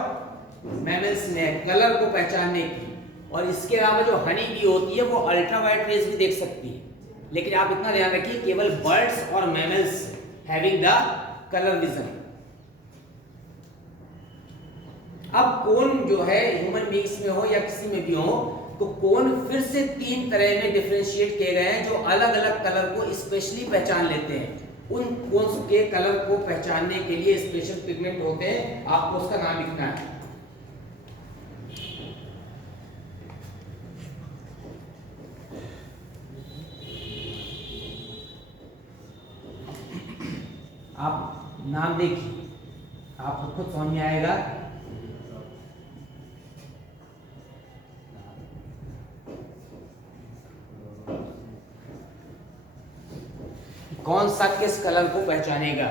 मैमल्स में कलर को पहचानने की। और इसके अलावा जो हनी बी होती है वो अल्ट्रावायलेट रेज भी देख सकती है, लेकिन आप इतना ध्यान रखिए केवल बर्ड्स और mammals having the colour vision. अब कोन जो है ह्यूमन बीइंग्स में हो या किसी में भी हो, तो कोन फिर से 3 तरह में डिफरेंशिएट किए गए हैं जो अलग अलग कलर को स्पेशली पहचान लेते हैं। उन कोन्स के कलर को पहचानने के लिए स्पेशल पिगमेंट होते हैं, आपको उसका नाम लिखना है। आप नाम देखिए, आपको खुद समझ में आएगा। कौन सा किस कलर को पहचानेगा।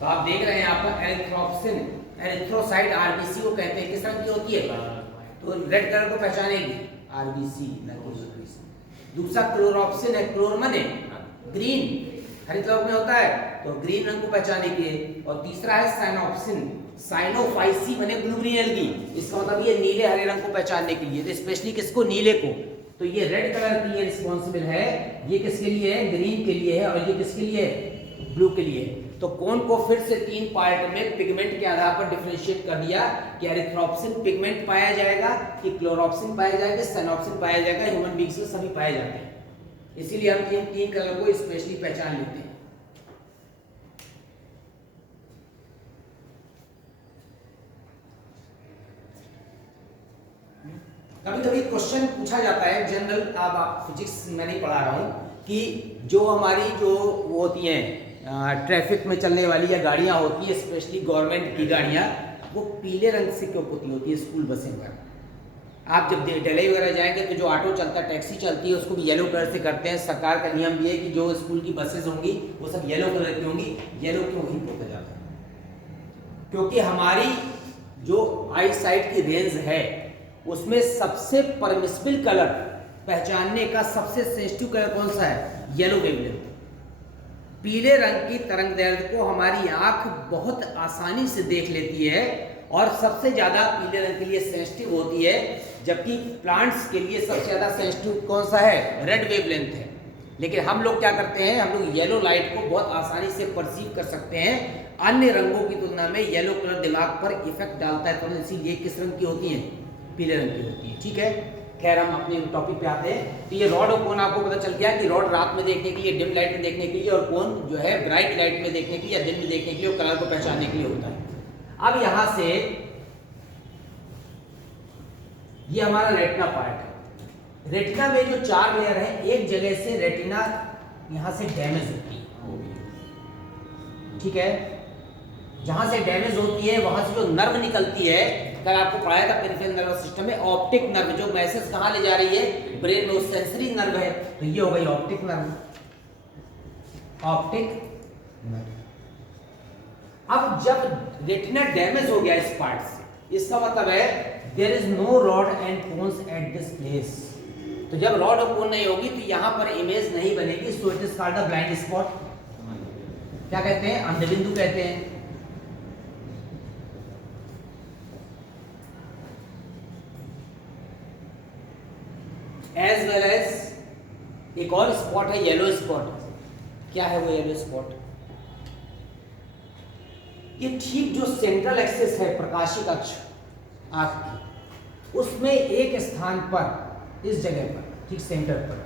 तो आप देख रहे हैं यहाँ पर एरिथ्रोप्सिन, एरिथ्रोसाइट आरबीसी को कहते हैं, किस रंग की होती है, तो रेड कलर को पहचानेगी आरबीसी। दूसरा क्लोरोप्सिन है, क्लोरमन है ग्रीन, हरित लवक में होता है तो ग्रीन रंग को पहचानने के लिए। और तीसरा है साइनोप्सिन, साइनोफाइसी बने ब्लू ग्रीन एल्गी, इसका मतलब ये नीले हरे रंग को पहचानने के लिए, तो स्पेशली किसको, नीले को। तो ये रेड कलर के लिए रिस्पॉन्सिबल है, ये किसके लिए है, ग्रीन के लिए है, और ये किसके लिए है, ब्लू के लिए है। तो कौन को फिर से 3 पार्ट में पिगमेंट के आधार पर डिफरेंशिएट कर दिया कि एरिथ्रोप्सिन पिगमेंट पाया जाएगा, कि क्लोरोप्सिन पाया जाएगा, साइनोप्सिन पाया जाएगा, ह्यूमन बींग्स में सभी पाए जाते हैं। इसीलिए हम इन 3 कलर को स्पेशली पहचान लेते हैं। कभी कभी क्वेश्चन पूछा जाता है जनरल, आप फिजिक्स में नहीं पढ़ा रहा हूं, कि जो हमारी जो वो होती हैं ट्रैफिक में चलने वाली या गाड़ियां होती है, स्पेशली गवर्नमेंट की गाड़ियां, वो पीले रंग से क्यों पुती होती है स्कूल बसें वगैरह। आप जब दिल्ली वगैरह जाएंगे तो जो ऑटो चलता है, टैक्सी चलती है, उसको भी येलो कलर से करते हैं। सरकार का नियम भी है कि जो स्कूल की बसेज होंगी वो सब येलो कलर की होंगी। येलो क्यों ही पोता जाता है? क्योंकि हमारी जो आई साइट की रेंज है उसमें सबसे परमिसिबल कलर पहचानने का सबसे सेंसिटिव कलर कौन सा है, येलो वेवलेंथ। पीले रंग की तरंग दैर्ध्य को हमारी आंख बहुत आसानी से देख लेती है और सबसे ज्यादा पीले रंग के लिए सेंसिटिव होती है, जबकि प्लांट्स के लिए सबसे ज्यादा सेंसिटिव कौन सा है, रेड वेवलेंथ है। लेकिन हम लोग क्या करते हैं, हम लोग येलो लाइट को बहुत आसानी से परसीव कर सकते हैं, अन्य रंगों की तुलना में येलो कलर दिमाग पर इफेक्ट डालता है, तो इसीलिए किस रंग की होती है, पीले रंग की होती है। ठीक है, खैर हम अपने टॉपिक पे आते हैं। तो ये रॉड और कोन आपको पता चल गया कि रॉड रात में देखने के लिए, डिम लाइट में देखने के लिए, और कोन जो है ब्राइट लाइट में देखने के लिए या दिन में देखने के लिए और कलर को पहचानने के लिए होता है। अब यहां से ये हमारा रेटिना पार्ट है। रेटिना में जो 4 लेयर है, एक जगह से रेटिना यहां से डैमेज होती है, ठीक है, जहां से डैमेज होती है वहां से जो नर्व निकलती है, कल आपको पढ़ाया था पेरिफेरल नर्वस सिस्टम में, ऑप्टिक नर्व जो मैसेज कहां ले जा रही है, ब्रेन में, सेंसरी नर्व है, तो ये हो गई ऑप्टिक नर्व, ऑप्टिक नर्व। अब जब रेटिना डैमेज हो गया इस पार्ट से, इसका मतलब है there is no rod and cones at this place. तो जब रॉड और कोन नहीं होगी तो यहां पर इमेज नहीं बनेगी, सो it is called the blind spot. क्या कहते हैं, अंधबिंदु कहते हैं। एज वेल एज एक और स्पॉट है येलो स्पॉट। क्या है वो येलो स्पॉट? ये ठीक जो सेंट्रल एक्सिस है, प्रकाशिक अक्ष आंख की, उसमें एक स्थान पर, इस जगह पर, ठीक सेंटर पर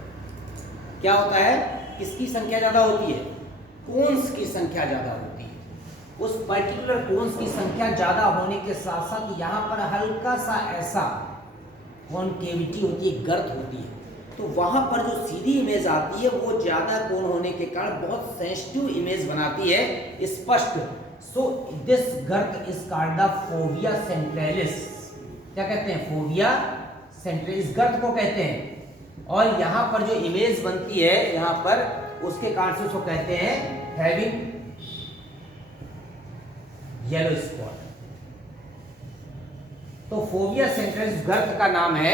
क्या होता है, किसकी संख्या ज्यादा होती है, कोन्स की संख्या ज्यादा होती है। उस पर्टिकुलर कोन्स की संख्या ज्यादा होने के साथ साथ यहां पर हल्का सा ऐसा कॉनकेविटी होती है, गर्त होती है, तो वहां पर जो सीधी इमेज आती है वो ज्यादा कोण होने के कारण बहुत सेंसिटिव इमेज बनाती है, स्पष्ट। सो दिस गर्त is called the fovea centralis. क्या कहते हैं, फोविया सेंट्रलिस गर्त को कहते हैं। और यहां पर जो इमेज बनती है यहां पर, उसके कारण से उसको कहते हैं हैविंग येलो स्पॉट। तो फोविया सेंट्रलिस गर्त का नाम है,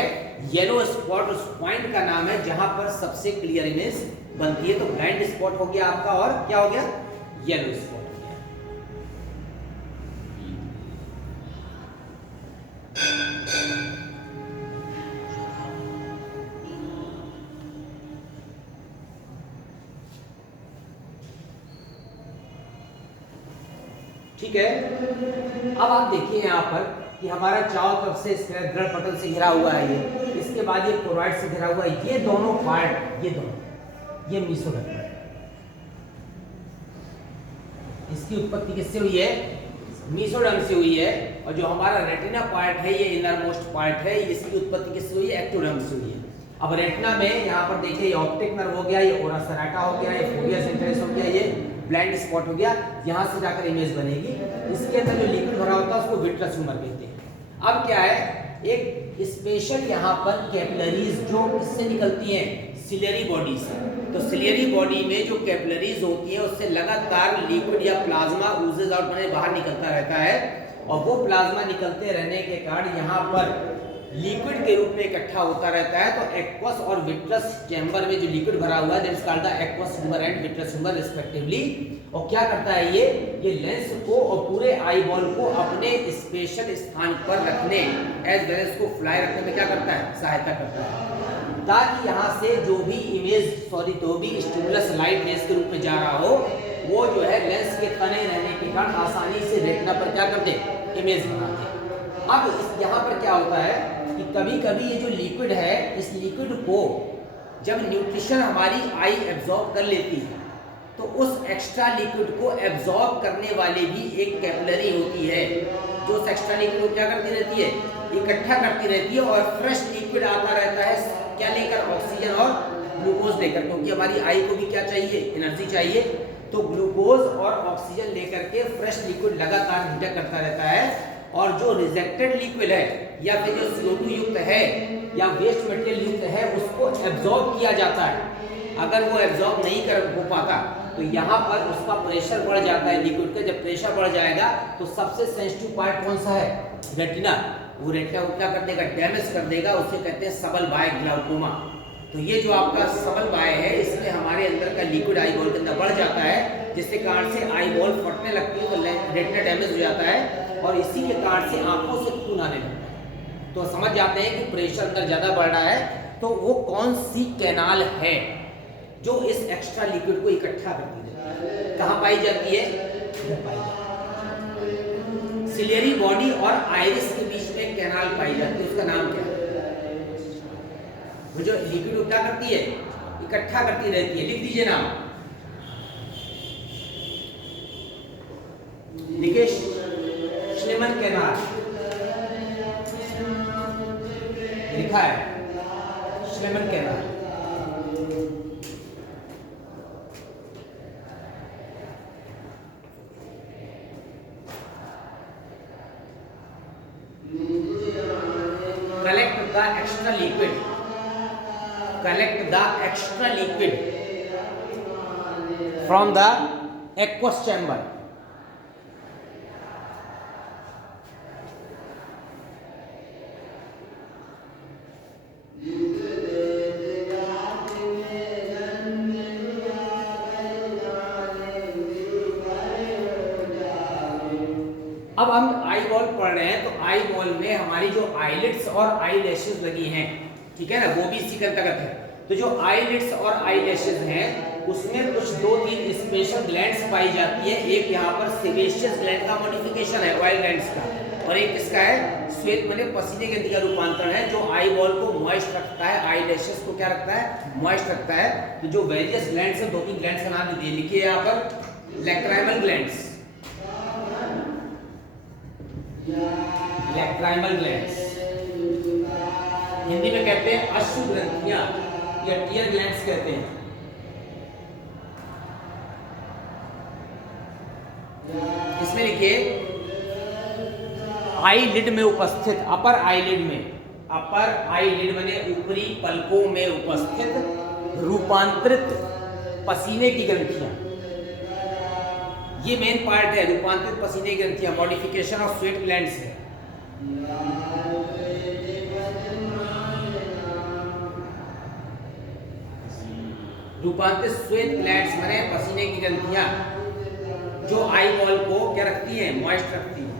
येलो स्पॉट उस पॉइंट का नाम है जहां पर सबसे क्लियर इमेज बनती है। तो ब्लाइंड स्पॉट हो गया आपका, और क्या हो गया, येलो स्पॉट हो गया। ठीक है, अब आप देखिए यहां पर कि हमारा चारों तरफ से दृढ़ पटल से घिरा हुआ है ये, इसके बाद ये कोरॉइड से घिरा हुआ है, ये दोनों पार्ट, ये दोनों, ये मेसोडर्म है। इसकी उत्पत्ति किससे हुई है, मेसोडर्म से हुई है। और जो हमारा रेटिना पार्ट है, ये इनर मोस्ट पार्ट है, इसकी उत्पत्ति किससे हुई है, एक्टोडर्म से हुई है। अब रेटिना में यहाँ पर देखिए, ये ऑप्टिक नर्व हो गया, ये ओरा सेराटा हो गया, ये फोविया सेंट्रलिस हो गया, ये ब्लाइंड स्पॉट हो गया, यहाँ से जाकर इमेज बनेगी। इसके अंदर जो लिक्विड भरा होता है उसको विट्रस ह्यूमर कहते हैं। अब क्या है, एक स्पेशल यहाँ पर कैपिलरीज जो किससे निकलती हैं, सिलियरी बॉडी से। तो सिलियरी बॉडी में जो कैपिलरीज होती है उससे लगातार लिक्विड या प्लाज्मा ऊजेज आउट, बाहर निकलता रहता है, और वो प्लाज्मा निकलते रहने के कारण यहाँ पर लिक्विड के रूप में इकट्ठा होता रहता है। तो एक्वस और विट्रस चैम्बर में जो लिक्विड भरा हुआ है that is called the aqueous humour and vitreous humour respectively. और क्या करता है ये लेंस को और पूरे आई बॉल को अपने स्पेशल स्थान पर रखने एज वेल एज को फ्लाई रखने में क्या करता है, सहायता करता है, ताकि यहाँ से जो भी स्टिमुलस लाइट लेंस के रूप में जा रहा हो वो जो है लेंस के तने रहने के कारण आसानी से रेटिना पर क्या करते, इमेज बनाते। अब यहाँ पर क्या होता है कि कभी कभी ये जो लिक्विड है इस लिक्विड को जब न्यूट्रिशन हमारी आई एब्जॉर्ब कर लेती है तो उस एक्स्ट्रा लिक्विड को एब्जॉर्ब करने वाली भी एक कैपिलरी होती है जो उस एक्स्ट्रा लिक्विड को क्या करती रहती है, इकट्ठा करती रहती है और फ्रेश लिक्विड आता रहता है क्या लेकर, ऑक्सीजन और ग्लूकोज लेकर, क्योंकि हमारी आई को भी क्या चाहिए, एनर्जी चाहिए। तो ग्लूकोज और ऑक्सीजन लेकर के फ्रेश लिक्विड लगातार हीटर करता रहता है और जो रिजेक्टेड लिक्विड है या फिर जो CO2 युक्त है या वेस्ट मटेरियल युक्त है उसको एब्जॉर्ब किया जाता है। अगर वो एब्जॉर्ब नहीं कर हो पाता तो यहाँ पर उसका प्रेशर बढ़ जाता है लिक्विड का। जब प्रेशर बढ़ जाएगा तो सबसे सेंसिटिव पार्ट कौन सा है, रेटिना। वो रेटिना को क्या कर देगा, डैमेज कर देगा। उसे कहते हैं सबल बाय ग्लाउकोमा। तो ये जो आपका सबल बाय है इसमें हमारे अंदर का लिक्विड आई बॉल के अंदर बढ़ जाता है जिसके कारण से आई बॉल फटने लगती है, तो रेटिना डैमेज हो जाता है और इसी के कारण से आंखों से खून आने लगता है। तो समझ जाते हैं कि प्रेशर अंदर ज्यादा बढ़ रहा है। तो वो कौन सी कैनाल है जो इस एक्स्ट्रा लिक्विड को इकट्ठा करती है, कहाँ पाई जाती है, सिलियरी बॉडी और आइरिस के बीच में कैनाल पाई जाती है। उसका नाम क्या है, वो जो लिक्विड को क्या करती है, इकट्ठा करती रहती है। लिख दीजिए नाम, लिखे श्लेमन कैनाल, लिखा है श्लेमन canal. Collect the extra liquid from the aqueous chamber. अब हम आई बॉल पढ़ रहे हैं तो आई बॉल में हमारी जो आईलिड्स और आई लैशेस लगी हैं, ठीक है ना, वो भी इसी के अंतर्गत है। तो जो आईलिड्स और आई लैशेस हैं उसमें कुछ 2-3 स्पेशल ग्लैंड्स पाई जाती है। एक यहाँ पर सेबेशियस ग्लैंड का मॉडिफिकेशन है ऑयल ग्लैंड्स का, और एक किसका है, श्वेत मने पसीने ग्रंथि का रूपांतरण है जो आई बॉल को मॉइस्ट रखता है, आई लैशेस को क्या रखता है, मॉइस्ट रखता है। तो जो वेरियस ग्लैंड्स हैं, 2-3 ग्लैंड्स का नाम दीजिए, लिखिए यहाँ पर lacrimal glands, lacrimal glands Hindi में कहते हैं अश्रु ग्रंथियां या टीयर ग्लैंड्स कहते हैं। इसमें लिखिए आईलिड में उपस्थित, अपर आईलिड में, अपर आईलिड माने ऊपरी पलकों में उपस्थित रूपांतरित पसीने की ग्रंथियां, ये मेन पार्ट है, रूपांतरित पसीने की ग्रंथियां, मॉडिफिकेशन ऑफ स्वेट ग्लैंड्स है। रूपांतरित स्वेट ग्लैंड्स माने पसीने की ग्रंथियां जो आई बॉल को क्या रखती है, मॉइस्ट रखती है।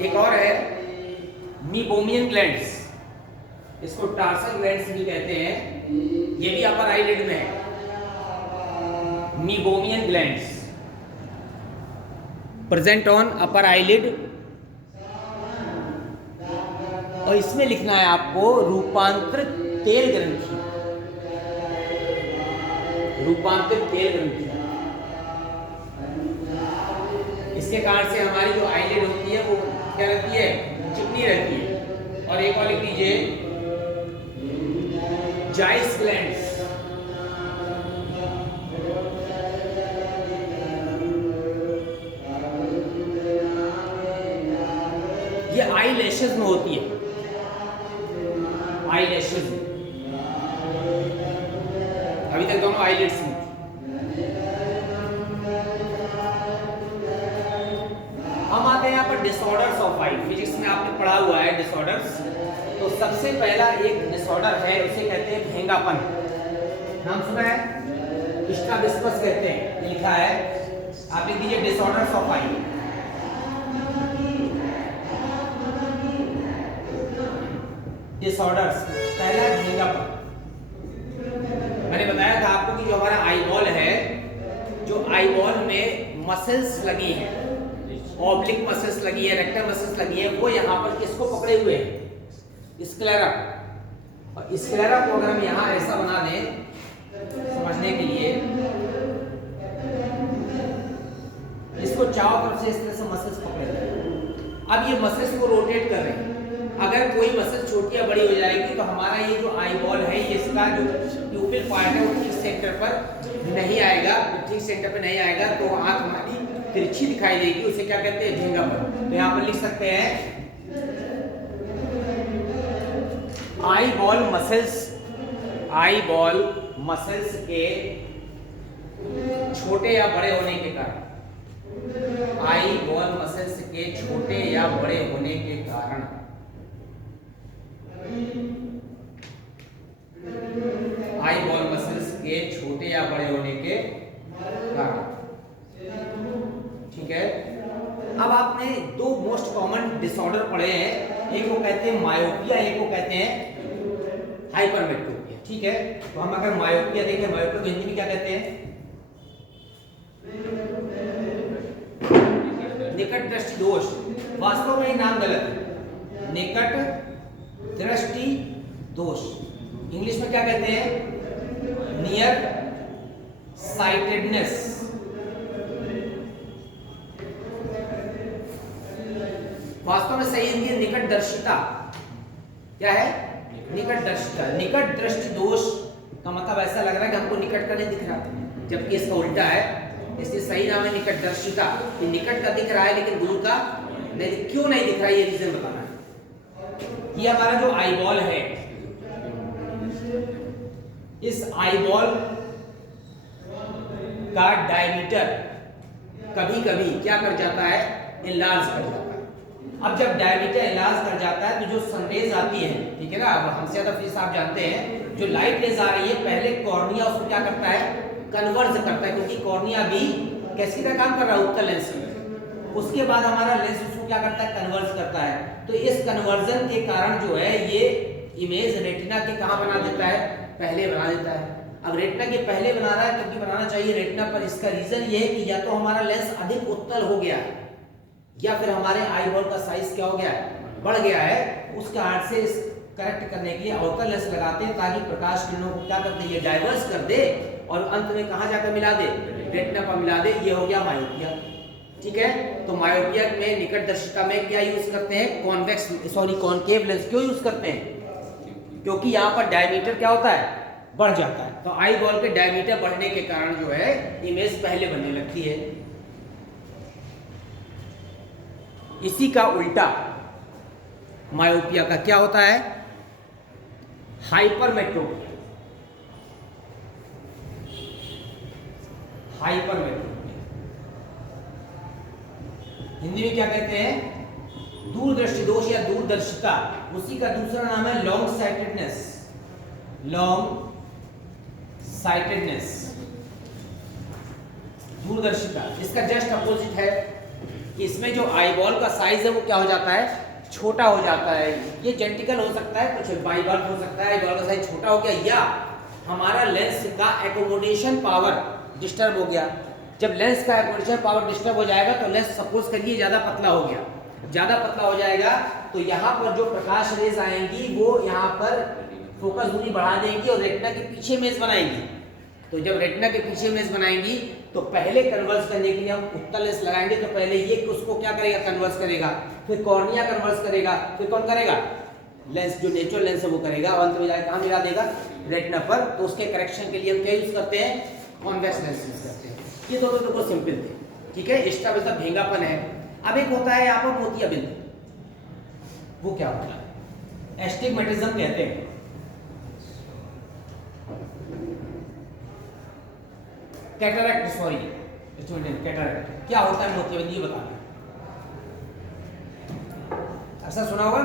एक और है मीबोमियन ग्लैंड्स, इसको टार्सल ग्लैंड्स भी कहते हैं, ये भी अपर आईलिड में है। Meibomian glands present on upper eyelid, और इसमें लिखना है आपको रूपांतरित तेल ग्रंथि, रूपांतरित तेल ग्रंथि। इसके कारण से हमारी जो आईलिड होती है वो क्या रहती है, चिकनी रहती है। और एक और लिख लीजिए जाइस ग्लैंड्स, ये आई लैशेस में होती है, आईलैशेस। अभी तक दोनों आईलिड्स में। हम आते हैं यहाँ पर डिसऑर्डर्स ऑफ आई। फिजिक्स में आपने पढ़ा हुआ है डिसऑर्डर्स। तो सबसे पहला एक डिसऑर्डर है, उसे कहते हैं भेंगापन। नाम सुना है? स्ट्राबिस्मस कहते हैं, लिखा है, आप लिख दीजिए डिसऑर्डर्स ऑफ आई। डिसऑर्डर्स, पहला भेंगापन। मैंने बताया था आपको कि जो हमारा आईबॉल है, जो आईबॉल में मसल्स लगी हैं, ऑब्लिक मसल्स लगी है, रेक्टम मसल्स लगी है, वो यहाँ पर किसको पकड़े हुए हैं? स्क्लेरा। और स्क्लेरा को अगर हम यहाँ ऐसा बना दें समझने के लिए, इसको चारों तरफ से इस तरह से मसल्स पकड़े हैं। अब ये मसल्स को रोटेट कर रहे हैं। अगर कोई मसल छोटी या बड़ी हो जाएगी तो हमारा ये जो आईबॉल है, ये इसका जो प्यूपिल पार्ट है वो ठीक सेंटर पर नहीं आएगा। ठीक सेंटर पर नहीं आएगा तो आंख हमारी तिरछी दिखाई देगी, उसे क्या कहते हैं? भेंगापन। तो यहाँ पर लिख सकते हैं आईबॉल मसल्स के छोटे या बड़े होने के कारण, आईबॉल मसल्स के छोटे या बड़े होने के कारण आईबॉल मसल्स के छोटे या बड़े होने के कारण, ठीक है। अब आपने दो मोस्ट कॉमन डिसऑर्डर पढ़े हैं, एक को कहते हैं मायोपिया, एक को कहते हैं हाइपरमेट्रोपिया, ठीक है। तो हम अगर मायोपिया देखें, मायोपिया को हिंदी में क्या कहते हैं? निकट दृष्टि दोष। वास्तव में ये नाम गलत है, निकट दृष्टि दोष। इंग्लिश में क्या कहते हैं? Near sightedness. वास्तव में सही हिंदी निकटदर्शिता। क्या है? निकटदर्शिता। निकट दृष्टि दोष का मतलब ऐसा लग रहा है कि हमको निकट का नहीं दिख रहा, जबकि इसका उल्टा है। इसलिए सही नाम है निकटदर्शिता। ये निकट का दिख रहा है लेकिन दूर का नहीं। क्यों नहीं दिख रहा है, ये रीजन बताना है। ये हमारा जो आईबॉल है, इस आईबॉल का डायमीटर कभी कभी क्या कर जाता है? इनलार्ज कर जाता है। अब जब डायमीटर इलाज कर जाता है तो जो सनरेज आती है, ठीक है ना, अब हमसे ज्यादा फिजिक्स आप जानते हैं, जो लाइट रेज आ रही है पहले कॉर्निया उसको क्या करता है? कन्वर्ज करता है, क्योंकि कॉर्निया भी कैसी का काम कर रहा है? उत्तल लेंस। उसके बाद हमारा लेंस उसको क्या करता है? कन्वर्ज करता है। तो इस कन्वर्जन के कारण जो है ये इमेज रेटिना के कहाँ बना देता है? पहले बना देता है। अब रेटिना के पहले बना रहा है क्योंकि बनाना चाहिए रेटिना पर। इसका रीजन ये है कि या तो हमारा लेंस अधिक उत्तल हो गया है या फिर हमारे आईबॉल का साइज क्या हो गया है? बढ़ गया है। उस कारण से इस करेक्ट करने के लिए अवतल लेंस लगाते हैं ताकि प्रकाश किरणों को क्या करते हैं? ये डाइवर्स कर दे और अंत में कहाँ जाकर मिला दे? रेटिना पर मिला दे। ये हो गया मायोपिया, ठीक है। तो मायोपिया में निकटदर्शिता में क्या यूज करते हैं? कॉनकेव लेंस क्यों यूज करते हैं? क्योंकि यहाँ पर डायमीटर क्या होता है? बढ़ जाता है। तो आई बॉल के डायमीटर बढ़ने के कारण जो है इमेज पहले बनने लगती है। इसी का उल्टा मायोपिया का क्या होता है? हाइपरमेट्रोपिया। हाइपरमेट्रोपिया हिंदी में क्या कहते हैं? दूरदृष्टि दोष या दूरदर्शिता। उसी का दूसरा नाम है लॉन्ग साइटेडनेस। लॉन्ग साइटेडनेस, दूरदर्शिता। इसका जस्ट अपोजिट है कि इसमें जो आईबॉल का साइज है वो क्या हो जाता है? छोटा हो जाता है। ये जेनेटिकल हो सकता है, कुछ बाई बर्थ हो सकता है, आईबॉल का साइज छोटा हो गया, या हमारा लेंस का एकोमोडेशन पावर डिस्टर्ब हो गया। जब लेंस का एकोमोडेशन पावर डिस्टर्ब हो जाएगा तो लेंस सपोज करिए ज़्यादा पतला हो गया। ज़्यादा पतला हो जाएगा तो यहाँ पर जो प्रकाश रेज आएंगी वो यहाँ पर फोकस दूरी बढ़ा देंगी और रेटिना के पीछे इमेज बनाएंगी। तो जब रेटिना के पीछे इमेज बनाएंगी तो पहले कन्वर्स करने के लिए हम उत्तल लेंस लगाएंगे। तो पहले ये उसको क्या करेगा? कन्वर्स करेगा, फिर कॉर्निया कन्वर्स करेगा, फिर कौन करेगा? लेंस, जो नेचुरल लेंस है वो करेगा और अंत में जाकर कहाँ मिला देगा? रेटिना पर। तो उसके करेक्शन के लिए हम क्या यूज करते हैं? कॉन्वेक्स लेंस यूज करते हैं। ये दोनों बिल्कुल सिंपल थे, ठीक है। स्ट्राबिस्मस भेंगापन है। अब एक होता है यहाँ पर मोतियाबिंद। वो क्या होता है? एस्टिग्मेटिज्म कहते हैं। कैटरैक्ट, सॉरी कैटरैक्ट क्या होता है मोतियाबिंद, ये बताना। ऐसा सुना होगा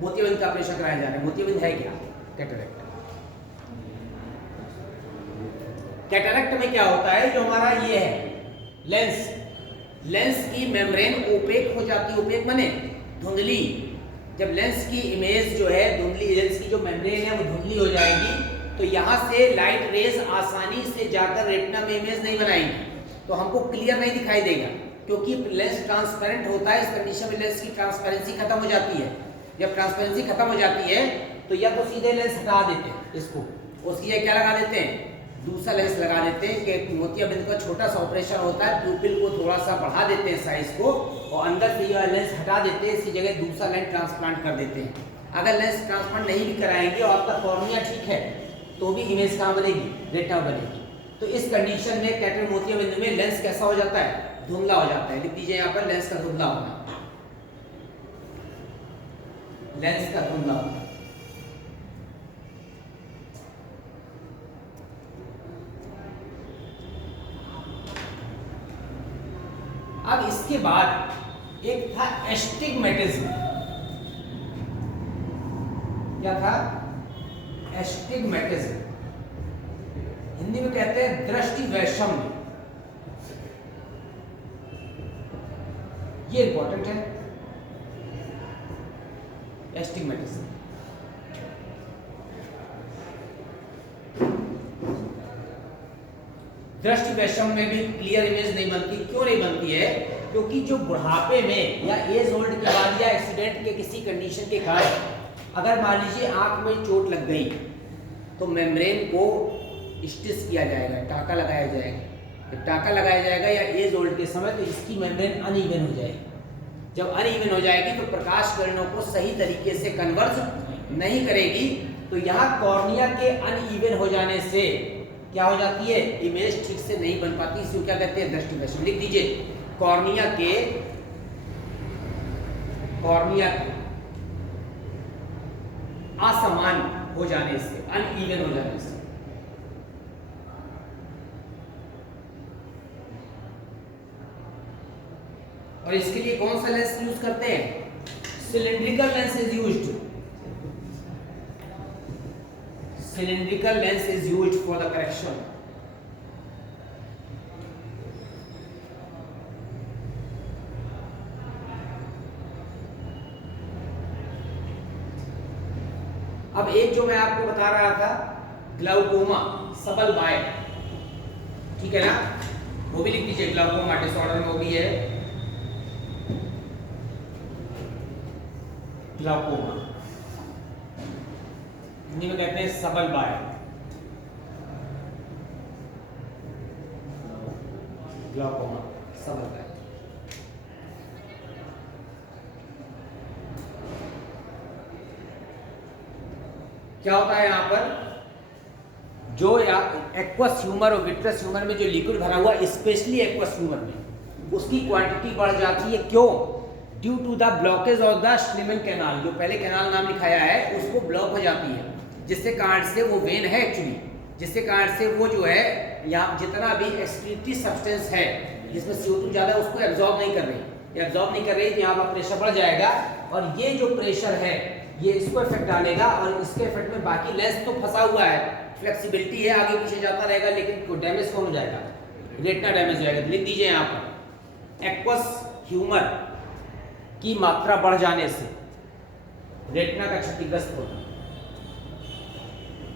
मोतियाबिंद का ऑपरेशन कराया जा रहा है, मोतियाबिंद है क्या? कैटरैक्ट। कैटरैक्ट में क्या होता है, जो हमारा ये है लेंस, लेंस की मेम्ब्रेन ओपेक हो जाती है, ओपेक माने धुंधली। जब लेंस की इमेज जो है धुंधली, लेंस की जो मेम्ब्रेन है वो धुंधली हो जाएगी, तो यहाँ से लाइट रेज आसानी से जाकर रेटिना में इमेज नहीं बनाएंगी, तो हमको क्लियर नहीं दिखाई देगा, क्योंकि लेंस ट्रांसपेरेंट होता है। इस कंडीशन में लेंस की ट्रांसपेरेंसी खत्म हो जाती है। जब ट्रांसपेरेंसी खत्म हो जाती है तो या तो सीधे लेंस हटा देते हैं इसको, उसकी क्या लगा देते हैं, दूसरा लेंस लगा देते हैं कि मोतियाबिंद का छोटा सा ऑपरेशन होता है, प्यूपिल को थोड़ा सा बढ़ा देते हैं साइज को, और अंदर से ये लेंस हटा देते हैं, इसकी जगह दूसरा लेंस ट्रांसप्लांट कर देते हैं। अगर लेंस ट्रांसप्लांट नहीं भी कराएंगे और आपका कॉर्निया ठीक है तो भी इमेज कहाँ बनेगी, रेटिना बनेगी। तो इस कंडीशन में कैटरैक्ट मोतियाबिंद में लेंस कैसा हो जाता है, धुंधला हो जाता है। लिख दीजिए यहाँ पर लेंस का धुंधला होना, लेंस का धुंधला होना। अब इसके बाद एक था एस्टिग्मेटिज्म। क्या था? एस्टिग्मेटिज्म। हिंदी में कहते हैं दृष्टि वैषम्य। ये इंपॉर्टेंट है, एस्टिग्मेटिज्म। दृष्टि वैषम्य में भी क्लियर इमेज नहीं बनती। क्यों नहीं बनती है? क्योंकि जो बुढ़ापे में या एज ओल्ड के बाद या एक्सीडेंट के किसी कंडीशन के कारण अगर मान लीजिए आंख में चोट लग गई तो मेम्ब्रेन को स्टिच किया जाएगा, टाका लगाया जाएगा। जब टाका लगाया जाएगा या एज ओल्ड के समय तो इसकी मेम्ब्रेन अनइवन हो जाएगी। जब अनइवन हो जाएगी तो प्रकाश किरणों को सही तरीके से कन्वर्ज नहीं करेगी, तो यहाँ कॉर्निया के अनइवन हो जाने से क्या हो जाती है, इमेज ठीक से नहीं बन पाती। इसको क्या कहते हैं, दृष्टि वैषम्य। लिख दीजिए कॉर्निया के असमान हो जाने से, अनइवन हो जाने से। और इसके लिए कौन सा लेंस यूज करते हैं, cylindrical lens is used. Cylindrical lens is used for the correction. अब एक जो मैं आपको बता रहा था ग्लाउकोमा, सबल बाय, ठीक है ना, वो भी लिख दीजिए। ग्लाउकोमा डिसऑर्डर में वो भी है ग्लाउकोमा, हिंदी में कहते हैं सबल बाय। ग्लाउकोमा, सबल बाय। क्या होता है यहाँ पर, जो एक्वस ह्यूमर और विट्रस ह्यूमर में जो लिक्विड भरा हुआ, स्पेशली एक्वस ह्यूमर में, उसकी क्वांटिटी बढ़ जाती है। क्यों? Due to the blockage of the Schlemm canal. जो पहले कैनाल नाम लिखाया है उसको ब्लॉक हो जाती है, जिससे कारण से वो वेन है एक्चुअली, जिससे कारण से वो जो है यहाँ जितना भी एक्सक्रीटरी सब्सटेंस है जिसमें CO2 ज़्यादा है उसको एब्जॉर्ब नहीं कर रही, एब्जॉर्ब नहीं कर रही, तो यहाँ पर प्रेशर बढ़ जाएगा, और ये जो प्रेशर है ये इसको इफेक्ट डालेगा, और इसके इफेक्ट में बाकी लेंस तो फंसा हुआ है, फ्लेक्सिबिलिटी है, आगे पीछे जाता रहेगा, लेकिन डैमेज कौन हो जाएगा, रेटिना डैमेज हो जाएगा। लिख दीजिए यहाँ पर एक्वस ह्यूमर की मात्रा बढ़ जाने से रेटिना का क्षतिग्रस्त होता है।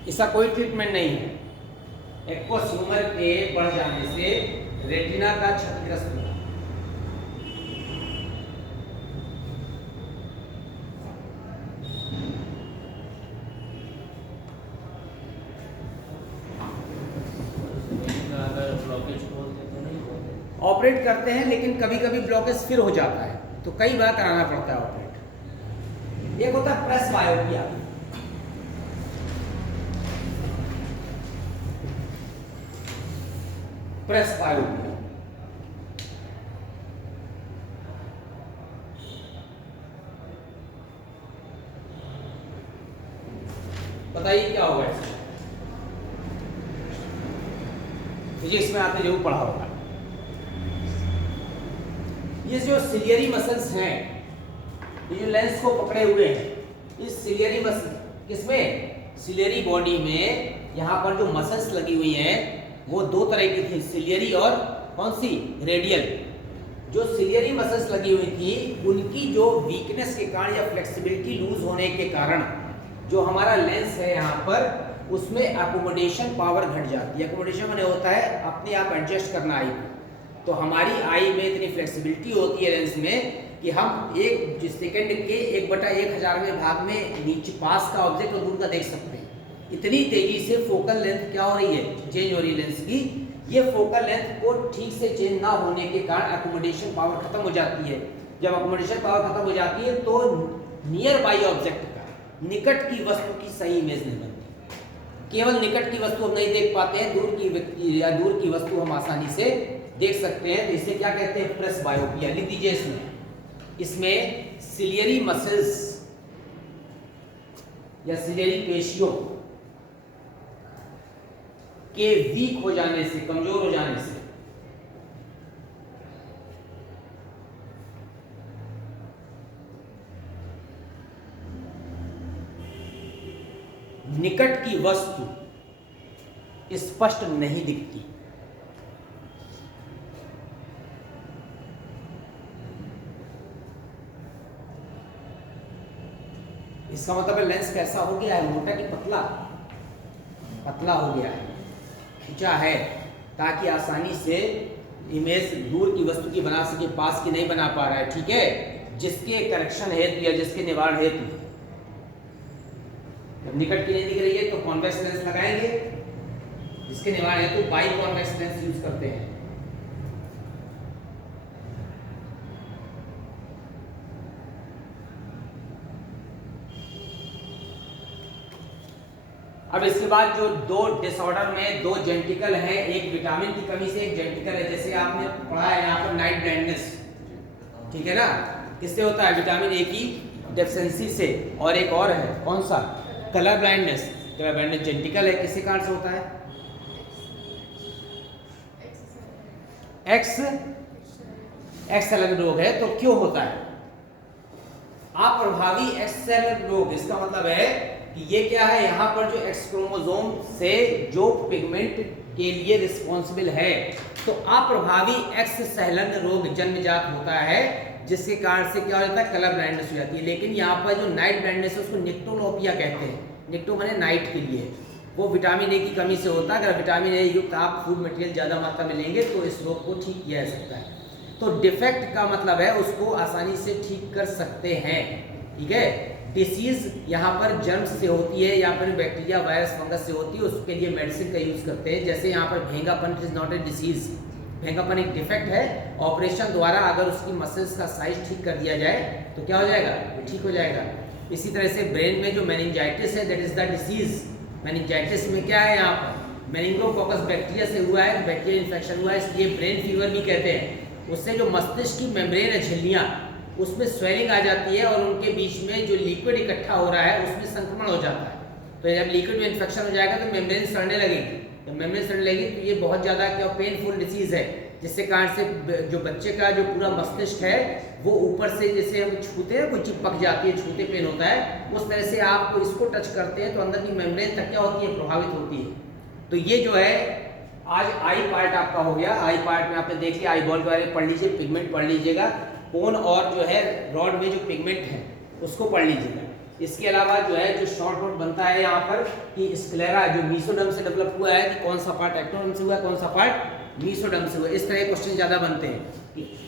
इसका कोई ट्रीटमेंट नहीं है, एक्वस ह्यूमर के बढ़ जाने से रेटिना का क्षतिग्रस्त होता है। ऑपरेट करते हैं, लेकिन कभी कभी ब्लॉकेज फिर हो जाता है, तो कई बार कराना पड़ता है ऑपरेट। एक होता है प्रेस बायोपिया, प्रेस बायोपिया। बताइए क्या होगा इसमें? तो ये इसमें आपने जरूर पढ़ा होगा। ये जो सिलियरी मसल्स हैं, ये जो लेंस को पकड़े हुए हैं, इस सिलियरी मसल किसमें, सिलियरी बॉडी में यहाँ पर जो मसल्स लगी हुई हैं वो दो तरह की थी, सिलियरी और कौन सी, रेडियल। जो सिलियरी मसल्स लगी हुई थी उनकी जो वीकनेस के कारण या फ्लेक्सिबिलिटी लूज होने के कारण जो हमारा लेंस है यहाँ पर उसमें एकोमोडेशन पावर घट जाती है। एकोमोडेशन मैंने होता है अपने आप एडजस्ट करना आई को। तो हमारी आई में इतनी फ्लेक्सिबिलिटी होती है लेंस में कि हम एक सेकंड के 1/1000वें भाग में नीचे पास का ऑब्जेक्ट और दूर का देख सकते हैं। इतनी तेजी से फोकल लेंथ क्या हो रही है, चेंज हो रही है लेंस की। ये फोकल लेंथ को ठीक से चेंज ना होने के कारण एकोमोडेशन पावर खत्म हो जाती है। जब एकोमोडेशन पावर खत्म हो जाती है तो नियर बाई ऑब्जेक्ट का, निकट की वस्तु की सही इमेज नहीं बनती। केवल निकट की वस्तु हम नहीं देख पाते हैं, दूर की व्यक्ति या दूर की वस्तु हम आसानी से देख सकते हैं। तो इसे क्या कहते हैं, प्रेस बायोपिया। लिख दीजिए इसमें सिलियरी मसल्स या सिलियरी पेशियों के वीक हो जाने से, कमजोर हो जाने से निकट की वस्तु स्पष्ट नहीं दिखती। इसका मतलब है लेंस कैसा हो गया है, मोटा कि पतला, पतला हो गया है, खिंचा है, ताकि आसानी से इमेज दूर की वस्तु की बना सके, पास की नहीं बना पा रहा है। ठीक है, जिसके करेक्शन हेतु या जिसके निवारण हेतु, जब निकट की नहीं दिख रही है तो कॉन्वेक्स लेंस लगाएंगे, जिसके निवारण हेतु बाई कॉन्वेक्स लेंस यूज करते हैं। अब इसके बाद जो दो डिसऑर्डर में दो जेंटिकल है, एक विटामिन की कमी से एक जेंटिकल है। जैसे आपने पढ़ा है यहाँ पर नाइट ब्लाइंडनेस, ठीक है ना, किससे होता है, विटामिन ए की डेफिशिएंसी से। और एक और है कौन सा, कलर ब्लाइंडनेस। कलर ब्लाइंडनेस जेंटिकल है, किसके कारण से होता है, एक्स सेलुलर रोग है। तो क्यों होता है, अप्रभावी एक्स सेलुलर रोग। इसका मतलब है कि ये क्या है, यहाँ पर जो एक्स क्रोमोसोम से जो पिगमेंट के लिए रिस्पॉन्सिबल है, तो अप्रभावी एक्स संलग्न रोग जन्मजात होता है, जिसके कारण से क्या हो जाता है, कलर ब्लाइंडनेस हो जाती है। लेकिन यहाँ पर जो नाइट ब्लाइंडनेस है उसको निक्टोलोपिया कहते हैं। निक्टो माने नाइट के लिए, वो विटामिन ए की कमी से होता है। अगर विटामिन ए युक्त आप फूड मटेरियल ज़्यादा मात्रा में लेंगे तो इस रोग को ठीक किया जा सकता है। तो डिफेक्ट का मतलब है उसको आसानी से ठीक कर सकते हैं। ठीक है, डिसीज यहाँ पर जर्म्स से होती है, यहाँ पर बैक्टीरिया वायरस फंगस से होती है, उसके लिए मेडिसिन का यूज करते हैं। जैसे यहाँ पर भेंगापन इज नॉट ए डिसीज, भेंगापन एक डिफेक्ट है। ऑपरेशन द्वारा अगर उसकी मसल्स का साइज ठीक कर दिया जाए तो क्या हो जाएगा, ठीक हो जाएगा। इसी तरह से ब्रेन में जो मेनिंजाइटिस है, that is the disease. Meningitis में क्या है, यहाँ पर मेनिंगोकोकस बैक्टीरिया से हुआ है, बैक्टीरियल इन्फेक्शन हुआ है, इसलिए ब्रेन फीवर भी कहते हैं। उससे जो मस्तिष्क की मेम्ब्रेन है, झिल्लियाँ, उसमें स्वेलिंग आ जाती है और उनके बीच में जो लिक्विड इकट्ठा हो रहा है उसमें संक्रमण हो जाता है। तो जब लिक्विड में इन्फेक्शन हो जाएगा तो मेम्ब्रेन सड़ने लगेगी। जब मेम्ब्रेन सड़ने लगेगी तो ये बहुत ज़्यादा क्या पेनफुल डिसीज़ है, जिससे कारण से जो बच्चे का जो पूरा मस्तिष्क है वो ऊपर से जैसे हम छूते हैं, कोई चिपक जाती है, छूते पेन होता है, उस तरह से आप इसको टच करते हैं तो अंदर की मेम्ब्रेन तक क्या होती है, प्रभावित होती है। तो ये जो है आज आई पार्ट आपका हो गया। आई पार्ट में आपने देख लिया, आई बॉल के बारे में पढ़ लीजिए, पिगमेंट पढ़ लीजिएगा, कोन और जो है रॉड में जो पिगमेंट है उसको पढ़ लीजिएगा। इसके अलावा जो है जो शॉर्ट नोट बनता है यहाँ पर कि स्क्लेरा जो मीसोडर्म से डेवलप हुआ है, कि कौन सा पार्ट एक्टोडर्म से हुआ है, कौन सा पार्ट मीसोडर्म से हुआ है। इस तरह के क्वेश्चन ज़्यादा बनते हैं।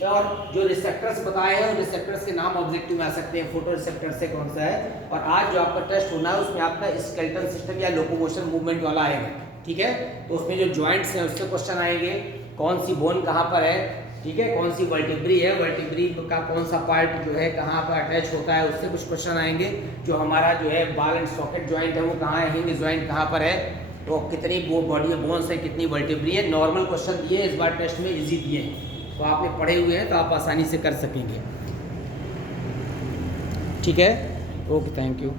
और जो रिसेप्टर्स बताए हैं उन रिसेप्टर्स के नाम ऑब्जेक्टिव में आ सकते हैं, फोटो रिसेप्टर से कौन सा है। और आज जो आपका टेस्ट होना है उसमें आपका स्केलेटल सिस्टम या लोकोमोशन मूवमेंट वाला आएगा। ठीक है, तो उसमें जो जॉइंट्स हैं उससे क्वेश्चन आएंगे, कौन सी बोन कहाँ पर है, ठीक है, कौन सी वर्टिब्री है, वर्टिब्री का कौन सा पार्ट जो है कहाँ पर अटैच होता है, उससे कुछ क्वेश्चन आएंगे। जो हमारा जो है बाल एंड सॉकेट जॉइंट है वो कहाँ है, हिंज जॉइंट कहाँ पर है, तो कितनी बॉडी बोन्स है, कितनी वर्टिब्री है। नॉर्मल क्वेश्चन दिए इस बार टेस्ट में, इजी दिए हैं, तो आपने पढ़े हुए हैं तो आप आसानी से कर सकेंगे। ठीक है, ओके, थैंक यू।